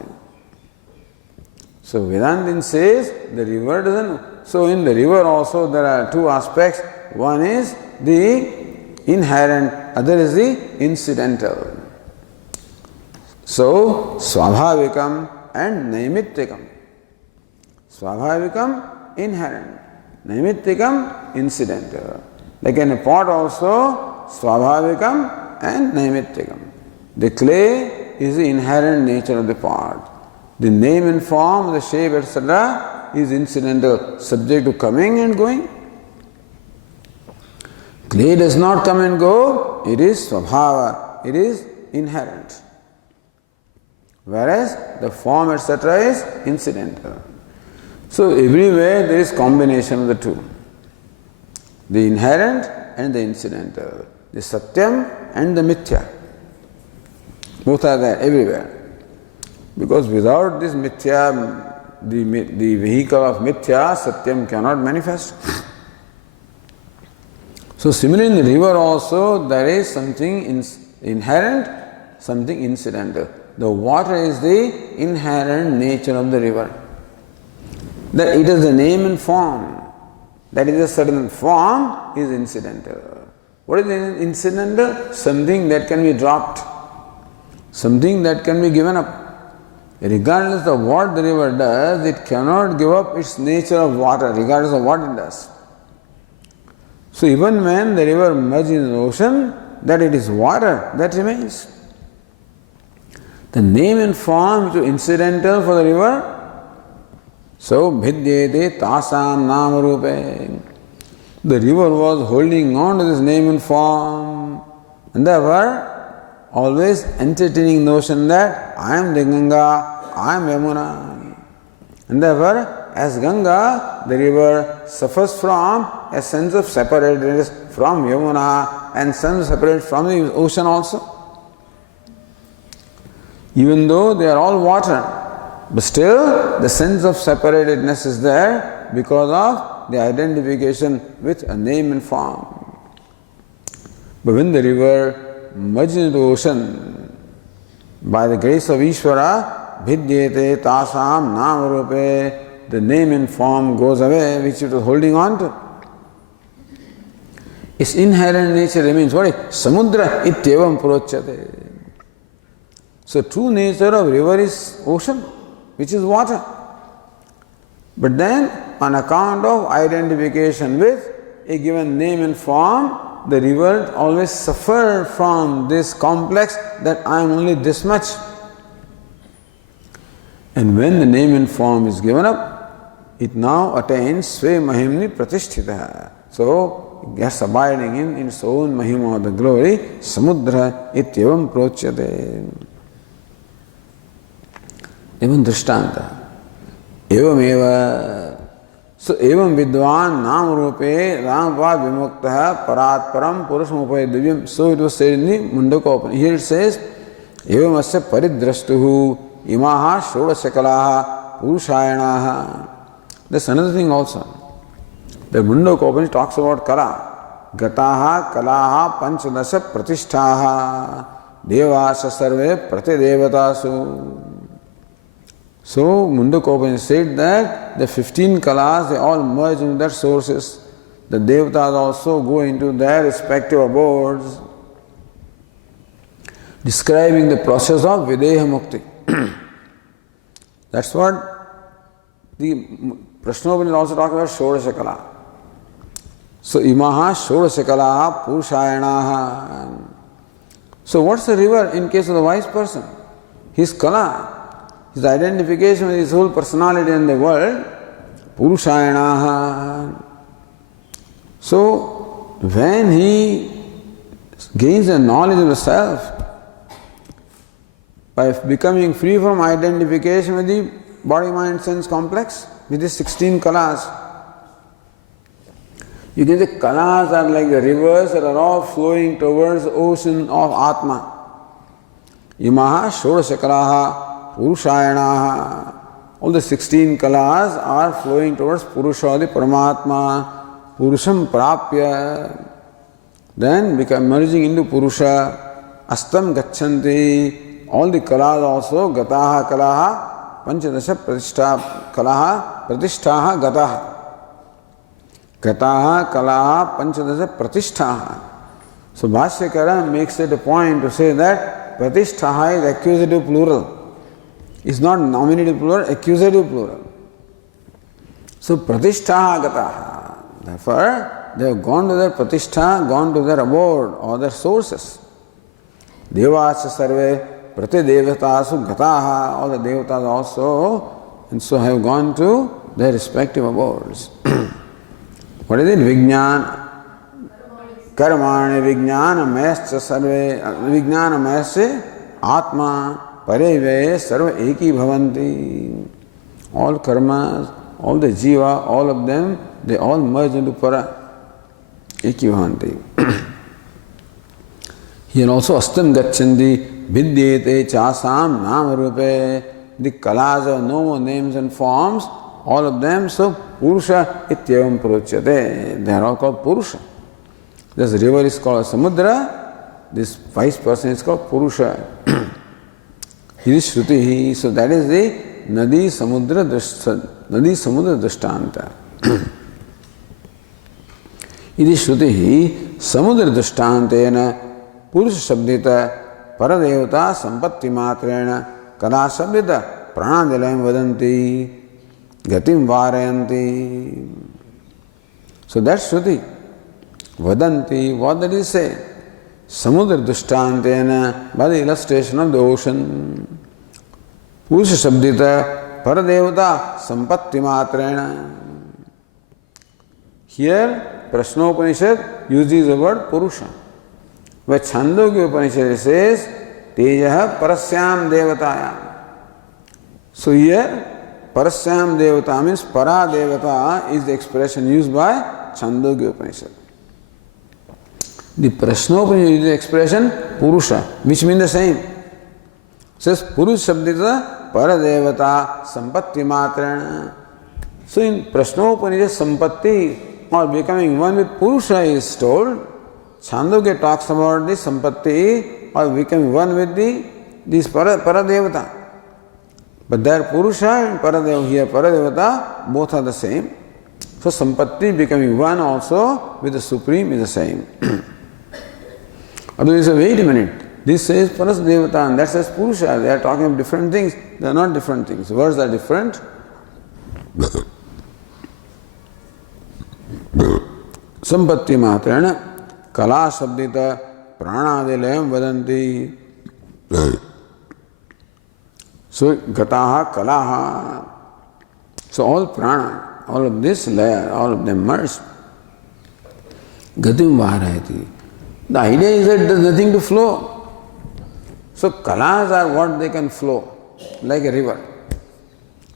So Vedantin says the river doesn't. So in the river also there are two aspects. One is the inherent, other is the incidental. So Swabhavikam and Naimittikam. Swabhavikam, inherent. Naimittikam, incidental. Like in a pot also, Swabhavikam and Naimittikam. The clay is the inherent nature of the pot. The name and form, the shape, etc. is incidental, subject to coming and going. Clay does not come and go, it is Swabhava, it is inherent. Whereas the form, etc. is incidental. So everywhere there is combination of the two. The inherent and the incidental. The Satyam and the Mithya. Both are there everywhere. Because without this Mithya, the vehicle of Mithya, Satyam cannot manifest. So similarly in the river also there is something inherent, something incidental. The water is the inherent nature of the river. That it is the name and form. That is a certain form is incidental. What is incidental? Something that can be dropped. Something that can be given up. Regardless of what the river does, it cannot give up its nature of water, regardless of what it does. So even when the river merges in the ocean, that it is water, that remains. The name and form which are incidental for the river, so Vidyate tasam namarupe. The river was holding on to this name and form, and therefore always entertaining notion that I am the Ganga, I am Yamuna. And therefore, as Ganga, the river suffers from a sense of separateness from Yamuna and sense of separate from the ocean also. Even though they are all water, but still the sense of separatedness is there because of the identification with a name and form. But when the river merges into the ocean, by the grace of Ishvara, Vidyate tasam namarupe, the name and form goes away which it was holding on to. Its inherent nature remains. What is? Samudra ityevam prochyate. So true nature of river is ocean, which is water. But then on account of identification with a given name and form, the river always suffered from this complex that I am only this much. And when the name and form is given up, it now attains Sve Mahimni Pratisthita. So it gets abiding in its own Mahima, the glory, Samudra ityevam prochyate. Evam drishtanta. Evam eva. So evam vidwan nam rupe ramva vimuktaha parat param purushmupaye divyam. So it was said in the Mundaka Upanishad. Here it says, evam asya paridrashtuhu imaha shodashakalaha purushayanaha. There's another thing also. The Mundaka Upanishad talks about kala. Gataha kalaha panchadasha pratishtaha devasa sarve pratidevatasu. So Mundaka Upanishad said that the 15 kalas, they all merge into their sources. The devatas also go into their respective abodes, describing the process of Videha Mukti. That's what the Prashnopanishad also talks about Shodashakala. So imaha Shodashakalaha Purushayanaha. So what's the river in case of the wise person? His kala. his identification with his whole personality in the world, Purushayanaha. So, when he gains the knowledge of the self, by becoming free from identification with the body, mind, sense complex, with the 16 kalas. You can say kalas are like the rivers that are all flowing towards the ocean of Atma. Imaha Shodasha Kalaha Purushayanaha. All the 16 kalas are flowing towards Purusha, the Paramatma, Purusham Prapya. Then become merging into Purusha, Astam Gachanti. All the kalas also, Gataha Kalaha, Panchadasha Pratishtha Kalaha, Pratishtaha Gataha. Gataha Kalaha, Panchadasha Pratishthaha. So Bhashyakara makes it a point to say that Pratishthaha is accusative plural. It's not nominative plural, accusative plural. So Pratishthaha Gataha. Therefore, they have gone to their Pratishtha, gone to their abode or their sources. Devasya Sarve Prati Devatasu Gataha. All the Devatas also, and so have gone to their respective abodes. What is it? Vijnana. Karmani Vijnana Mayascha Sarve Vijnana Mayasya Atma Pareve Sarva Eki Bhavanti. All karmas, all the jiva, all of them, they all merge into para. Eki Bhavanti. Here also Astam Gacchandi Vidyate Chasam Namarupe. The kalas of no names and forms, all of them, so Purusha Ityavam Puruchyate. They are all called Purusha. This river is called Samudra, this vice person is called Purusha. He is Shruti, so that is the Nadi Samudra Drishtanta. It is Shruti, Samudra Drishtantena, Purusha Shabdita, Paradevata Sampatti Matrena, Kada Shabdita, Pranadilayam Vadanti, Gatim Varayanti. So that's Shruti. Vadanti, what did he say? Samudra Drishtantena, by the illustration of the ocean. Purusha Shabdita, Paradevata Sampatti Matrena. Here, Prashnopanishad uses the word Purusha. Where Chhandogya Upanishad says, Tejaha Parasyam Devatayam. So here, Parasyam Devata means Para Devata is the expression used by Chhandogya Upanishad. The Prashnopanishad uses the expression Purusha, which means the same. It says Purusha Shabdita Para Devata Sampatti Matrana. So in Prashnopanishad, Sampatti or becoming one with Purusha is told. Chhandogya talks about the Sampatti or becoming one with this Paradevata. But there Purusha and Paradeva, here Paradevata, both are the same. So Sampatti becoming one also with the Supreme is the same. Otherwise, say, wait a minute, this says Parasdevata and that says Purusha. They are talking of different things. They are not different things. Words are different. Sampatti Matrana Kala Shabdita Pranadilayam Vadanti. So Gataha Kalaha. So all prana, all of this layer, all of them merged. Gatim Varayati. The idea is that there is nothing to flow. So kalas are what they can flow, like a river.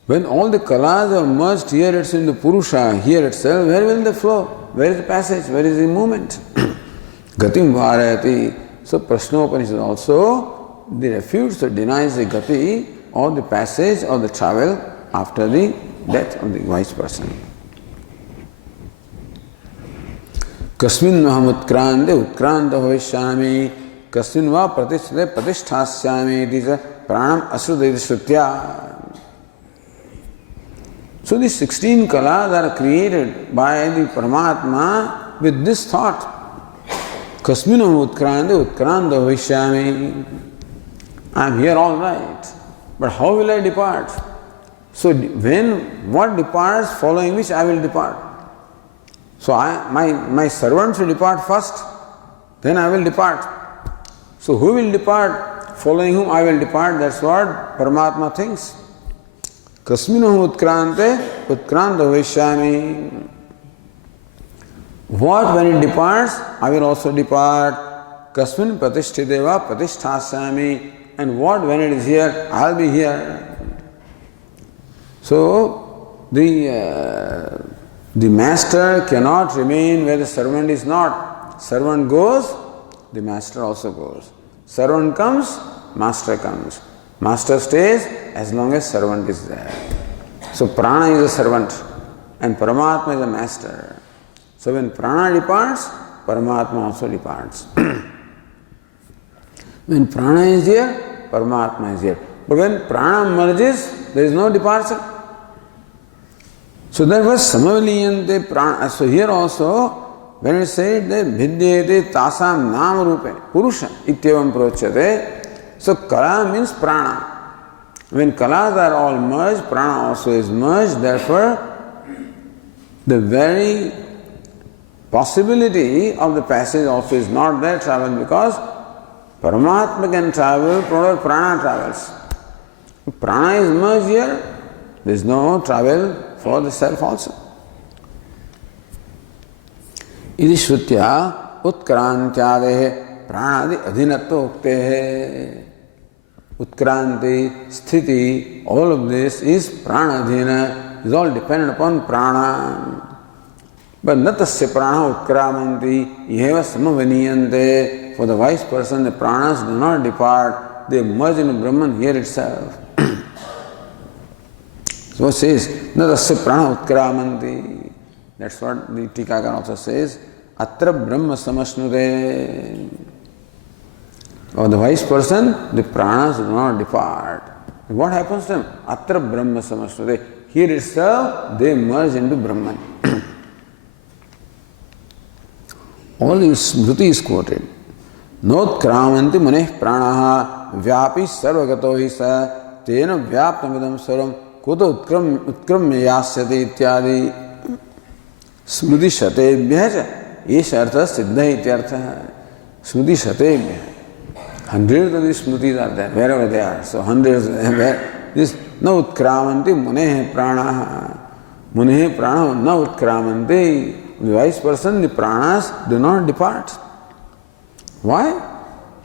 When all the kalas are merged here, it's in the Purusha, here itself, where will they flow? Where is the passage? Where is the movement? Gatim Varayati. So Prashnopanishad also, the refutes that denies the gati or the passage or the travel after the death of the wise person. Kasmin Maham Utkrande Utkranda Hoishyami Kasmin Va Pratisthashyami. It is a Pranam Asudai Shrutya. So these 16 kalas are created by the Paramatma with this thought. Kasminam Utkrande Utkranda Hoishyami. I am here all right, but how will I depart? So what departs, following which I will depart. So my servant should depart first, then I will depart. So who will depart? Following whom I will depart, that's what Paramatma thinks. Kasmino utkrante utkranta vaishyami. What when it departs, I will also depart. Kasmin pratishtiteva pratisthasami. And what when it is here, I will be here. So, the master cannot remain where the servant is not. Servant goes, the master also goes. Servant comes, master comes. Master stays as long as servant is there. So prana is a servant and Paramatma is a master. So when prana departs, Paramatma also departs. When prana is here, Paramatma is here. But when prana merges, there is no departure. So that was samavaliyante prana. So here also, when it said that vidyate tasam nam rupe, purusha ityavam prochyate, so kala means prana. When kalas are all merged, prana also is merged. Therefore, the very possibility of the passage also is not there, travel, because Paramatma can travel, provided prana travels. If prana is merged here, there is no travel for the self also. Iti shrutya utkrantyadehe pranadi adhinatva uktehe. Utkranti, sthiti, all of this is pranadhina, is all dependent upon prana. But natasya prana utkramanti, iheva samavaniyante. For the wise person, the pranas do not depart, they merge into Brahman here itself. So it says, natasya prana utkramanti. That's what the Tikakar also says, atra brahma samashnute. Or the wise person, the pranas do not depart. And what happens to them? Atra brahma samashnute. Here itself, they merge into Brahman. All this Smriti is quoted. Notkramanti maneh pranaha vyapi sarvagato hi sa tena vyaptamidam sarvam kuto utkramya yasyati ityadi smriti shatebhya cha esha artha siddha ityartha. Smriti shatebhya. Hundreds of these smritis are there, wherever they are. So hundreds, where this na utkramanti muneh pranaha. Muneh pranaha na utkramanti. The wise person, the pranas do not depart. Why?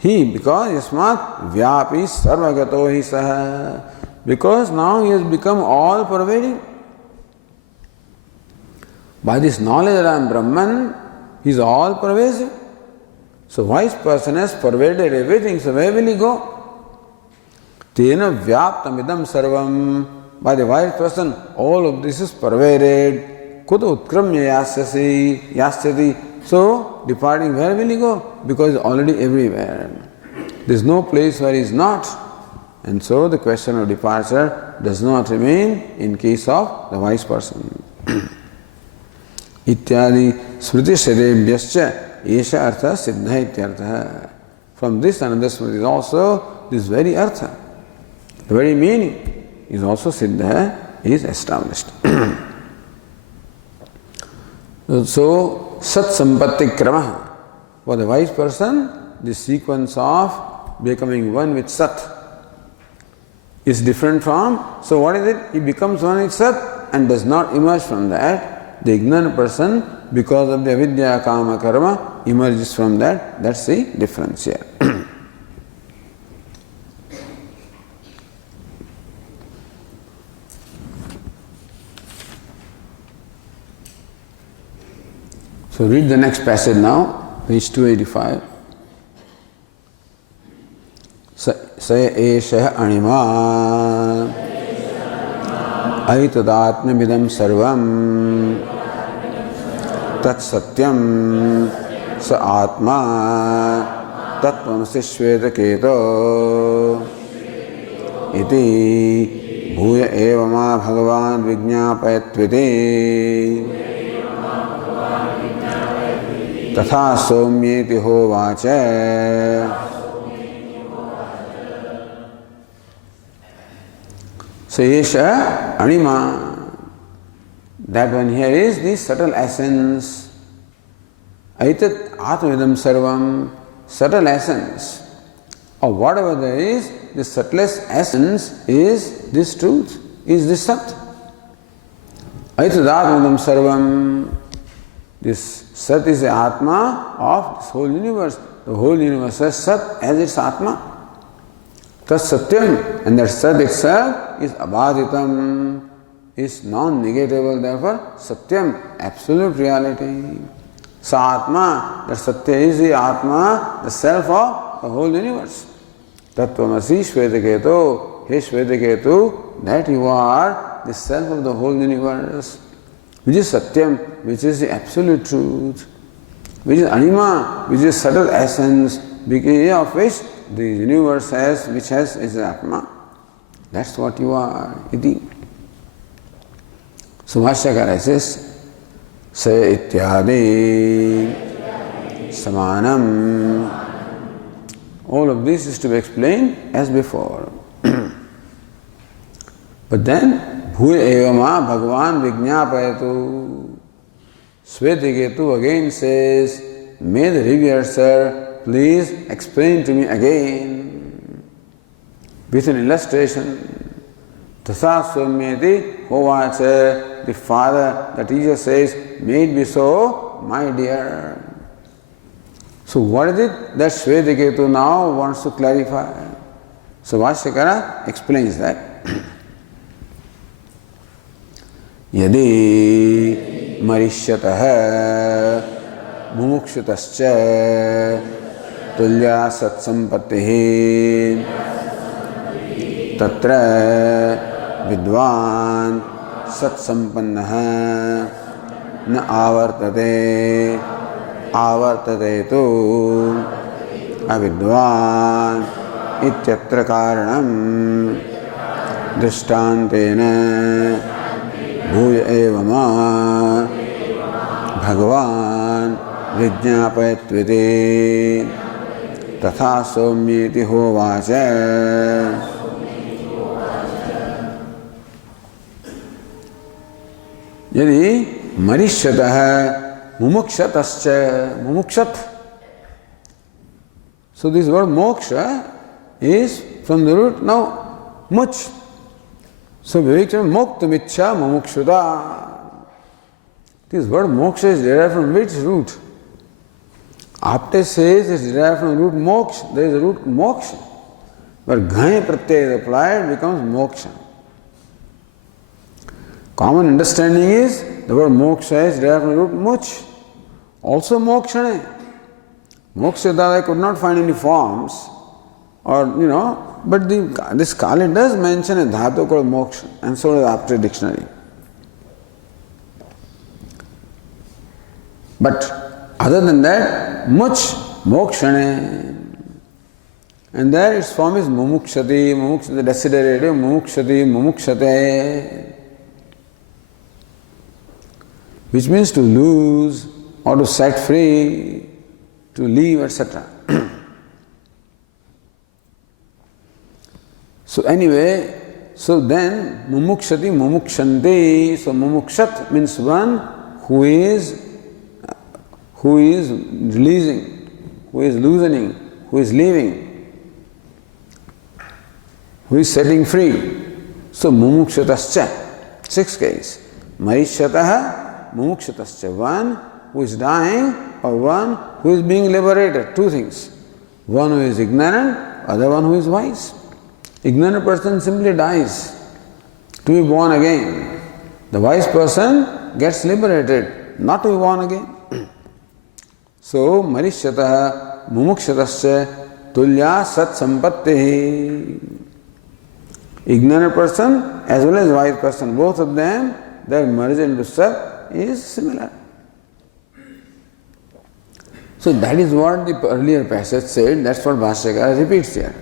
Because yasmat vyapi sarvagato hi saha. Because now he has become all pervading. By this knowledge that I am Brahman, he is all pervasive. So wise person has pervaded everything, so where will he go? Tena vyaptamidam sarvam. By the wise person, all of this is pervaded. Kuto utkramya yasyati. So, departing, where will he go? Because he is already everywhere. There is no place where he is not. And so the question of departure does not remain in case of the wise person. Ityadi smriti shadebhyascha esha artha siddha ityartha. From this another smriti is also this very artha. The very meaning is also siddha, is established. So, sat sampatti krama. For the wise person, the sequence of becoming one with sat is different from, so what is it? He becomes one with sat and does not emerge from that. The ignorant person, because of the avidya kama karma, emerges from that. That's the difference here. So read the next passage now, page 285. Saya esha anima aitadatmamidam sarvam tat satyam sa atma tattvamasi shvetaketo iti bhuya evama bhagavan vijñāpayatviti तथा सौम्येति होवाच. So Yesha Anima, that one here is the subtle essence. Aitat Atmavidam Sarvam, subtle essence of whatever there is, the subtlest essence is this truth. is this Sat. Aitadatmadam sarvam. This Sat is the Atma of this whole universe. The whole universe has Sat as its Atma. Tas Satyam, and that Sat itself is abhaditam, is non-negatable, therefore Satyam, absolute reality. Sa Atma, that Satya is the Atma, the self of the whole universe. Tattvamasi Shvetaketu, He Shvetaketu, that you are the self of the whole universe, which is Satyam, which is the absolute truth, which is Anima, which is subtle essence, because of which the universe has, which has its Atma. That's what you are, iti. So Bhashyakara says, Se ityadi samanam. All of this is to be explained as before. But then, bhuya evama bhagavan vijñāpayatu. Shvetaketu again says, may the revered sir please explain to me again with an illustration. Tatha swamyeti hovacha. The father, the teacher says, may it be so, my dear. So what is it that Shvetaketu now wants to clarify? So Bhashyakara explains that. Yadi marishyatah mumukshutascha tulya satsampattihi tatra vidvan satsampannah na avartate avartate tu avidvan ityatra karanam drishtantena bhuya evama bhagavan vijñāpayatviti tatha somyeti hovacha. Yadi marishyatah mumukshatascha, mumukshat. So this word moksha is from the root now much. So Viveksham moktamiccha mumukshuda. This word moksha is derived from which root? Apte says it is derived from the root moksha. There is a root moksha. But ghai pratyaya is applied, it becomes moksha. Common understanding is the word moksha is derived from the root much. Also mokshane. Moksha I could not find any forms, or but this Kali does mention a dhatu called moksha, and so does after dictionary. But other than that, much mokshane. And there its form is mumukshati, mumukshati, desiderative, mumukshati, mumukshate, which means to lose or to set free, to leave, etc. So anyway, so then mumukshati, mumukshanti. So mumukshat means one who is releasing, who is loosening, who is leaving, who is setting free. So mumukshatascha, 6 case. Marishyatah, mumukshatascha, one who is dying or one who is being liberated. 2 things. One who is ignorant, other one who is wise. Ignorant person simply dies to be born again. The wise person gets liberated, not to be born again. So, marishyatah mumukshatascha tulya sat sampattihi. Ignorant person as well as wise person, both of them, their merge into sat is similar. So that is what the earlier passage said, that's what Bhashyakara repeats here,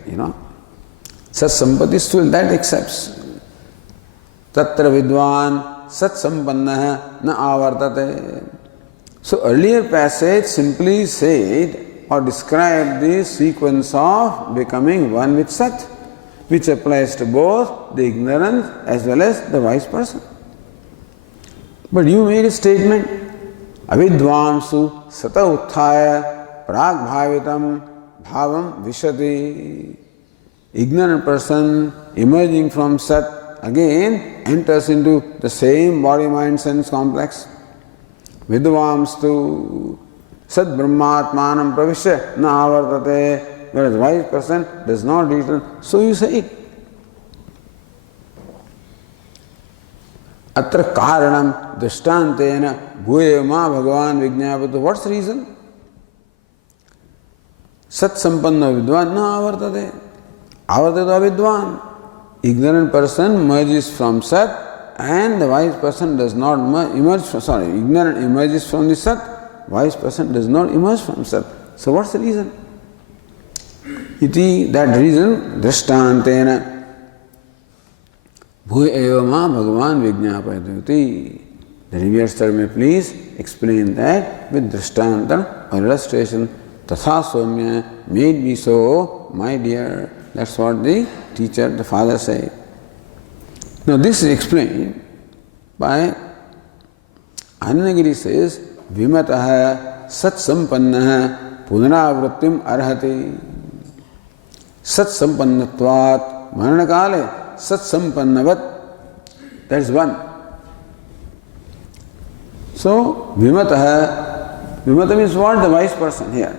Sat sampati still that accepts. Tatra vidvan sat sampannah na avartate. So earlier passage simply said or described the sequence of becoming one with Sat, which applies to both the ignorant as well as the wise person. But you made a statement, avidvamsu sata utthaya prag bhavitam bhavam vishati. Ignorant person emerging from Sat again enters into the same body, mind, sense complex. Vidvamstu Sad Brahmatmanam Pravishya Na Avartate, whereas wise person does not return. So you say it. Atra Karanam Drishtantena Guyema Bhagavan Vijnapatu. What's the reason? Sat Sampanna Vidwan Na Avartate. Avartate Vidwan. Ignorant person merges from Sat and the wise person does not emerge from, ignorant emerges from the Sat, wise person does not emerge from Sat. So what's the reason? Iti, that reason, Drishtantena Bhu evama Bhagavan Vijnapayati. The revered sir may please explain that with Drishtanta or illustration. Tatha Somya, made me so, my dear. That's what the teacher, the father said. Now this is explained by Anandagiri says, Vimataha Sat Sampannaha Punanavrittim Arhati. Sat Sampannatvat Maranakale Sat Sampannavat. That's one. So Vimataha, Vimata means what? The wise person here,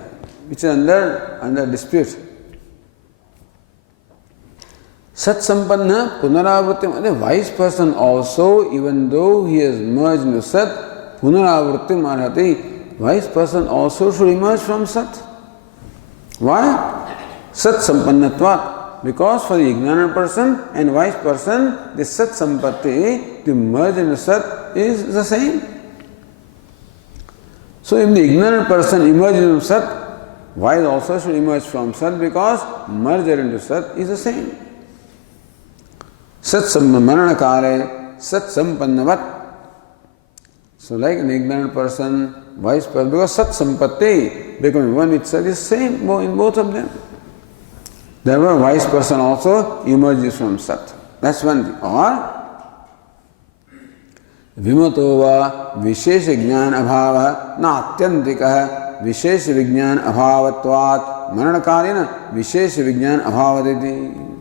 which is under dispute. Sat Sampanna Punaravrittim. The wise person also, even though he has merged into Sat, Punaravrittim Arhati, wise person also should emerge from Sat. Why? Sat Sampannatva. Because for the ignorant person and wise person, the Sat Sampatti, the merge into Sat is the same. So if the ignorant person emerges into Sat, wise also should emerge from Sat because merger into Sat is the same. Sat Maranakale, Sat Sampannavat. So like an ignorant person, wise person, because Sat Sampatti becoming one with Sat is same in both of them. Therefore, wise person also emerges from Sat. That's one thing. Or Vimatova Vishesha Jnana Abhava Na Atyantika Vishesha Vijnana Abhavatvat Maranakalina Vishesha Vijnana Abhavaditi.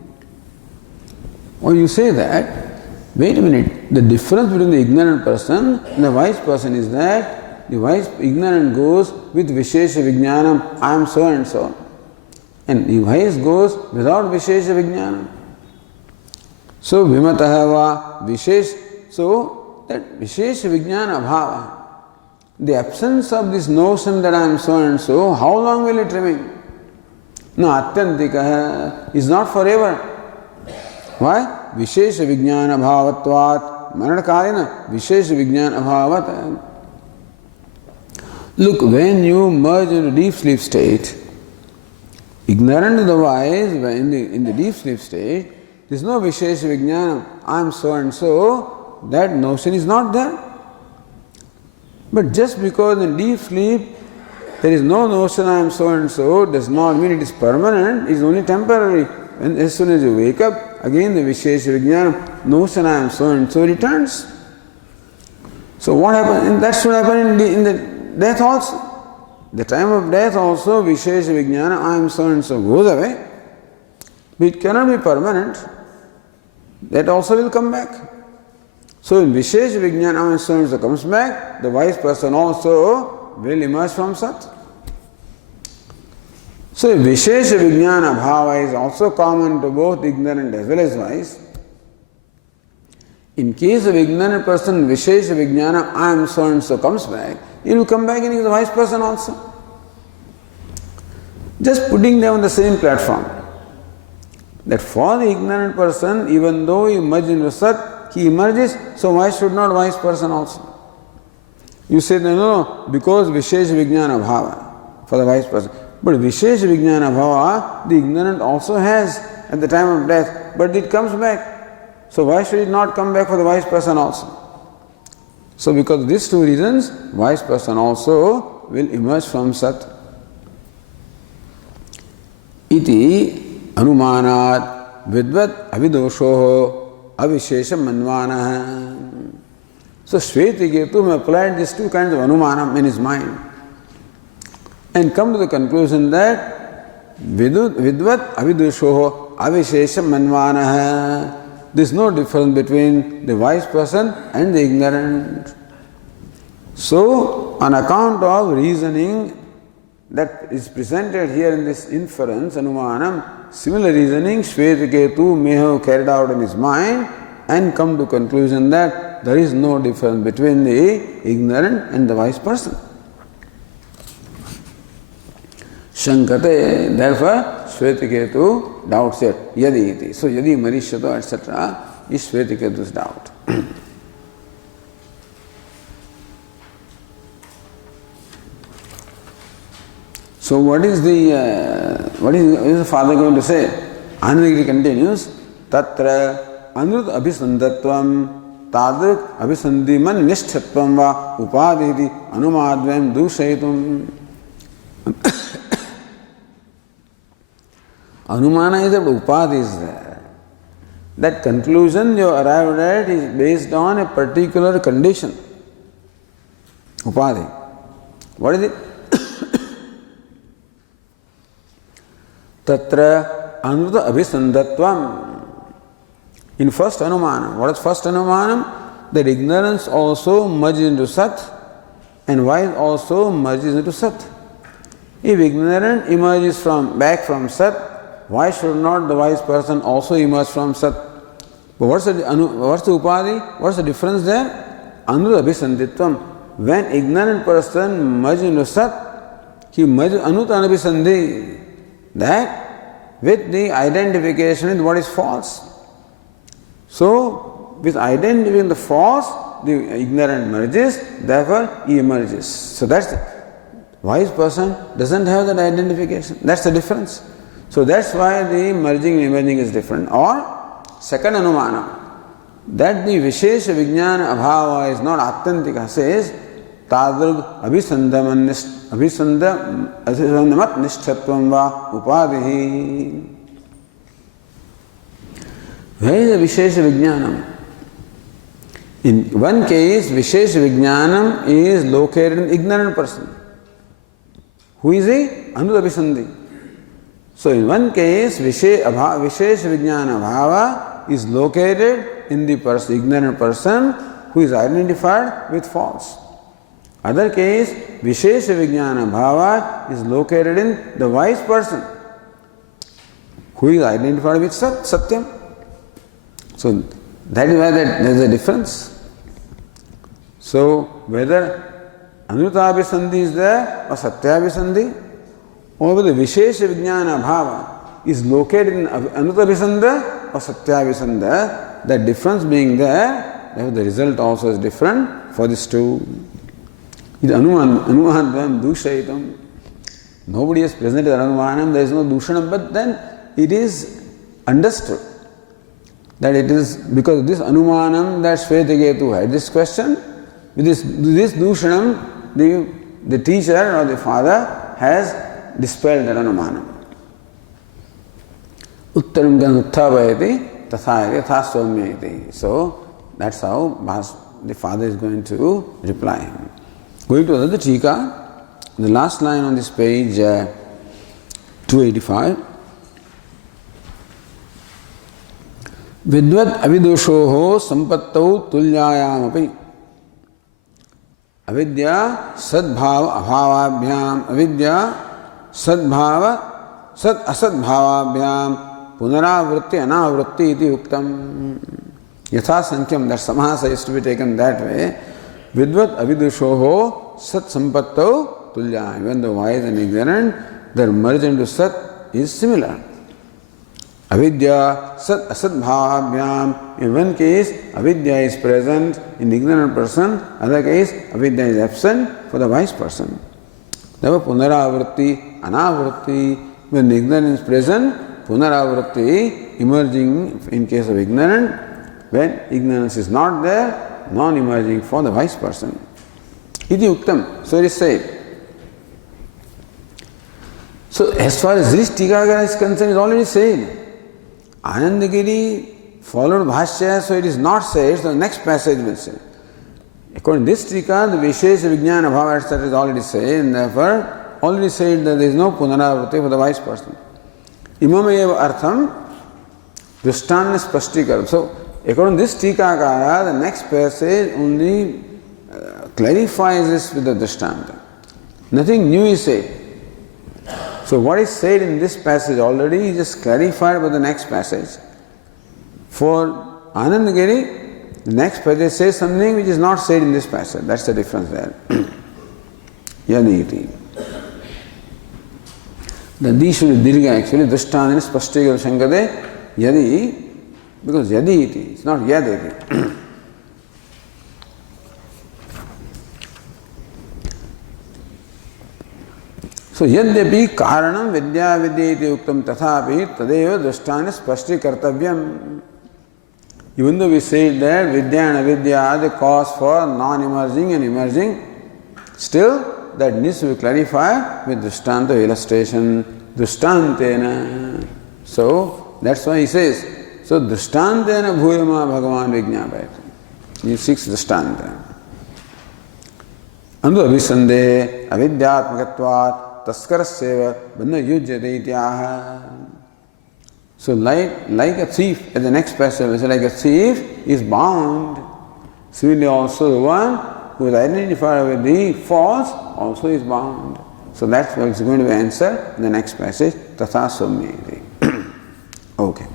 Or you say that, wait a minute, the difference between the ignorant person and the wise person is that the wise ignorant goes with Vishesha Vijnanam, I am so and so. And the wise goes without Vishesha Vijnanam. So Vimataha va Vishesh, so that Vishesha Vijnana Abhava, the absence of this notion that I am so and so, how long will it remain? No, Atyantika is not forever. Why? Vishesha Vijnana Bhavatvat Maranakalina Vishesha Vijnana Bhavat. Look, when you merge into deep sleep state, ignorant of the wise, in the deep sleep state, there is no Vishesha Vijnana, I am so and so, that notion is not there. But just because in deep sleep there is no notion I am so and so, does not mean it is permanent, it is only temporary. And as soon as you wake up, again the Vishesha Vijnana, notion I am so and so returns. So what happens? And that should happen in the death also. The time of death also, Vishesha Vijnana, I am so and so goes away. But it cannot be permanent. That also will come back. So in Vishesha Vijnana, I am so and so comes back, the wise person also will emerge from Sat. So Vishesha Vijnana Bhava is also common to both ignorant as well as wise. In case of ignorant person, Vishesha Vijnana, I am so and so comes back, it will come back in the wise person also. Just putting them on the same platform. That for the ignorant person, even though he emerges into Sat, he emerges, so why should not wise person also? You say, no, because Vishesha Vijnana Bhava for the wise person. But Vishesha Vijnana Bhava, the ignorant also has at the time of death, but it comes back. So why should it not come back for the wise person also? So because of these two reasons, wise person also will emerge from Sat. Iti anumanat vidvat avidoshoho avishesha manvanaha. So Shvetiketu applied these two kinds of anumanam in his mind and come to the conclusion that vidvat avidushoho avishesha manvanaha. there is no difference between the wise person and the ignorant. So, on account of reasoning that is presented here in this inference, Anumanam, similar reasoning Shvetiketu may have carried out in his mind and come to conclusion that there is no difference between the ignorant and the wise person. Shankate, therefore, Shvetiketu doubts it. Yadi iti. So, yadi marishato, etc. is Shvetiketu's doubt. So, what is the father going to say? Anandagiri continues, Tatra Anurut Abhisandatvam Tadrik Abhisandiman Nishthatvam va Upaditi Anumadvam Dushayitum. Anumana is that Upadi is there. That conclusion you arrived at is based on a particular condition. Upadi. What is it? Tatra Anurta Abhisandatvam. In first Anumanam, what is first Anumanam? That ignorance also merges into Sat and wise also merges into Sat. If ignorant emerges back from Sat, why should not the wise person also emerge from Sat? But what's the Upadi? What's the difference there? Anurta Abhisanditvam. When ignorant person merges into Sat, he merges Anuta Anabhisandhi. That with the identification with what is false. So, with identifying the false, the ignorant merges, therefore he emerges. So that's the wise person doesn't have that identification. That's the difference. So that's why the merging and emerging is different. Or second Anumana, that the Vishesha Vijnana Abhava is not Atyantika, says Tadrug Abhisandamat Nishthatvam va Upadihi. Where is the Vishesha Vijnanam? In one case, Vishesha Vijnanam is located in ignorant person. Who is he? Anurta Abhisandhi. So in one case, Vishesha Vijnana Bhava is located in the ignorant person who is identified with false. Other case, Vishesha Vijnana Bhava is located in the wise person who is identified with Satyam. So that is why there is a difference. So whether Anurtabhisandhi is there or Satyabhisandhi, or whether Vishesha Vijnana Bhava is located in Anurtabhisandha or Satyabhisandha, that difference being there, the result also is different for these two. Anumanam Dushayitam. Nobody has presented Anumanam, there is no Dushanam, but then it is understood that it is because of this Anumanam that Shvetiketu had this question. With this Dushanam, the teacher or the father has dispelled that Anumanam. Uttaram gan utthavayati tathayati thasomyati. So that's how the father is going to reply. Going to another Tika, the last line on this page 285. Vidvat avidushoho sampattau tulyayamapi avidya sadbhava abhavabhyam avidya sadbhava sad asadbhavabhyam punaravritti anavritti iti uktam. Yatha sankyam, that samahasa is to be taken that way. Vidvat avidushoho sat sampattau tulyayam. When the wise and ignorant, their merge into sat is similar. Avidya, sat, asat bhavabhyam. In one case, avidya is present in the ignorant person, other case, avidya is absent for the wise person. Therefore, punaravritti, anavritti. When the ignorant is present, punaravritti emerging in case of ignorant. When ignorance is not there, non-emerging for the wise person. Iti uktam. So it is said. So as far as this Tikakara is concerned, it is already said. Anandagiri followed Bhashya, so it is not said, so the next passage will say. According to this Tika, the Vishesha Vijnana Bhava etc. is already said, and therefore already said that there is no Punaravritti for the wise person. Imameva Artham Drishtanya Spashtikar. So According to this Tikakara, the next passage only clarifies this with the Drishtanta. Nothing new is said. So what is said in this passage already is just clarified by the next passage. For Anandagiri, the next passage says something which is not said in this passage. That's the difference there. Yaditi. The D should be Dirga actually. Drishtana is Spashtigal Shankade. Yadi, because Yadi iti, it's not Yaditi. So Yadyapi Karanam Vidya Vidyati Uktam Tathapi Tadeva Drishtana Spashti Kartavyam. Even though we say that Vidya and Avidya are the cause for non-emerging and emerging, still that needs to be clarified with Drishtanta illustration. Drishtantena. So that's why he says, so Drishtantena Bhuyama Bhagavan Vijñāpayati. He seeks Drishtanta. Andu Abhisande Avidyatmakatvat Taskarasyeva Bandha Yujyate Ityaha. So like a thief, at the next passage, like a thief is bound. Similarly also the one who is identified with the false also is bound. So that's what is going to be answered in the next passage. Tatha Somyeti. Okay.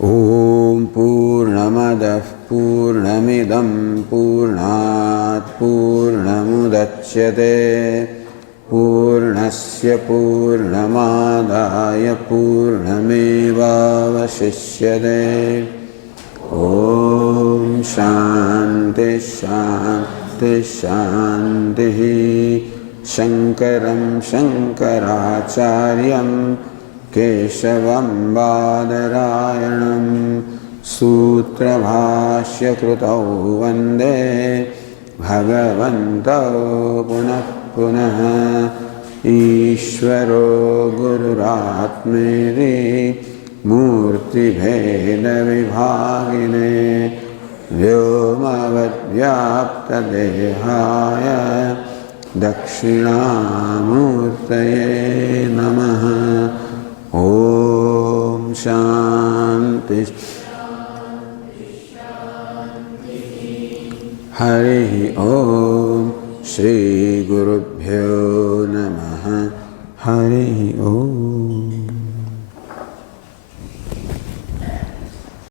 Om Purnamadah Purnamidam Purnat Purnamudachyate Purnasya Purnamadaya Purnamevavashishyate. Om Shanti Shanti Shanti. Shankaram Shankaracharyam Keshavam Badarayanam Sutra Bhashya Krutau Vande Bhagavantau Punah Punah Ishvaro Gururatmeri Murti Bheda Vibhagine Vyomavad Vyapta Dehaya Dakshinamurtaye Namaha. Om Shanti Harihi Om Shri Gurubhyo Namaha. Harihi Om.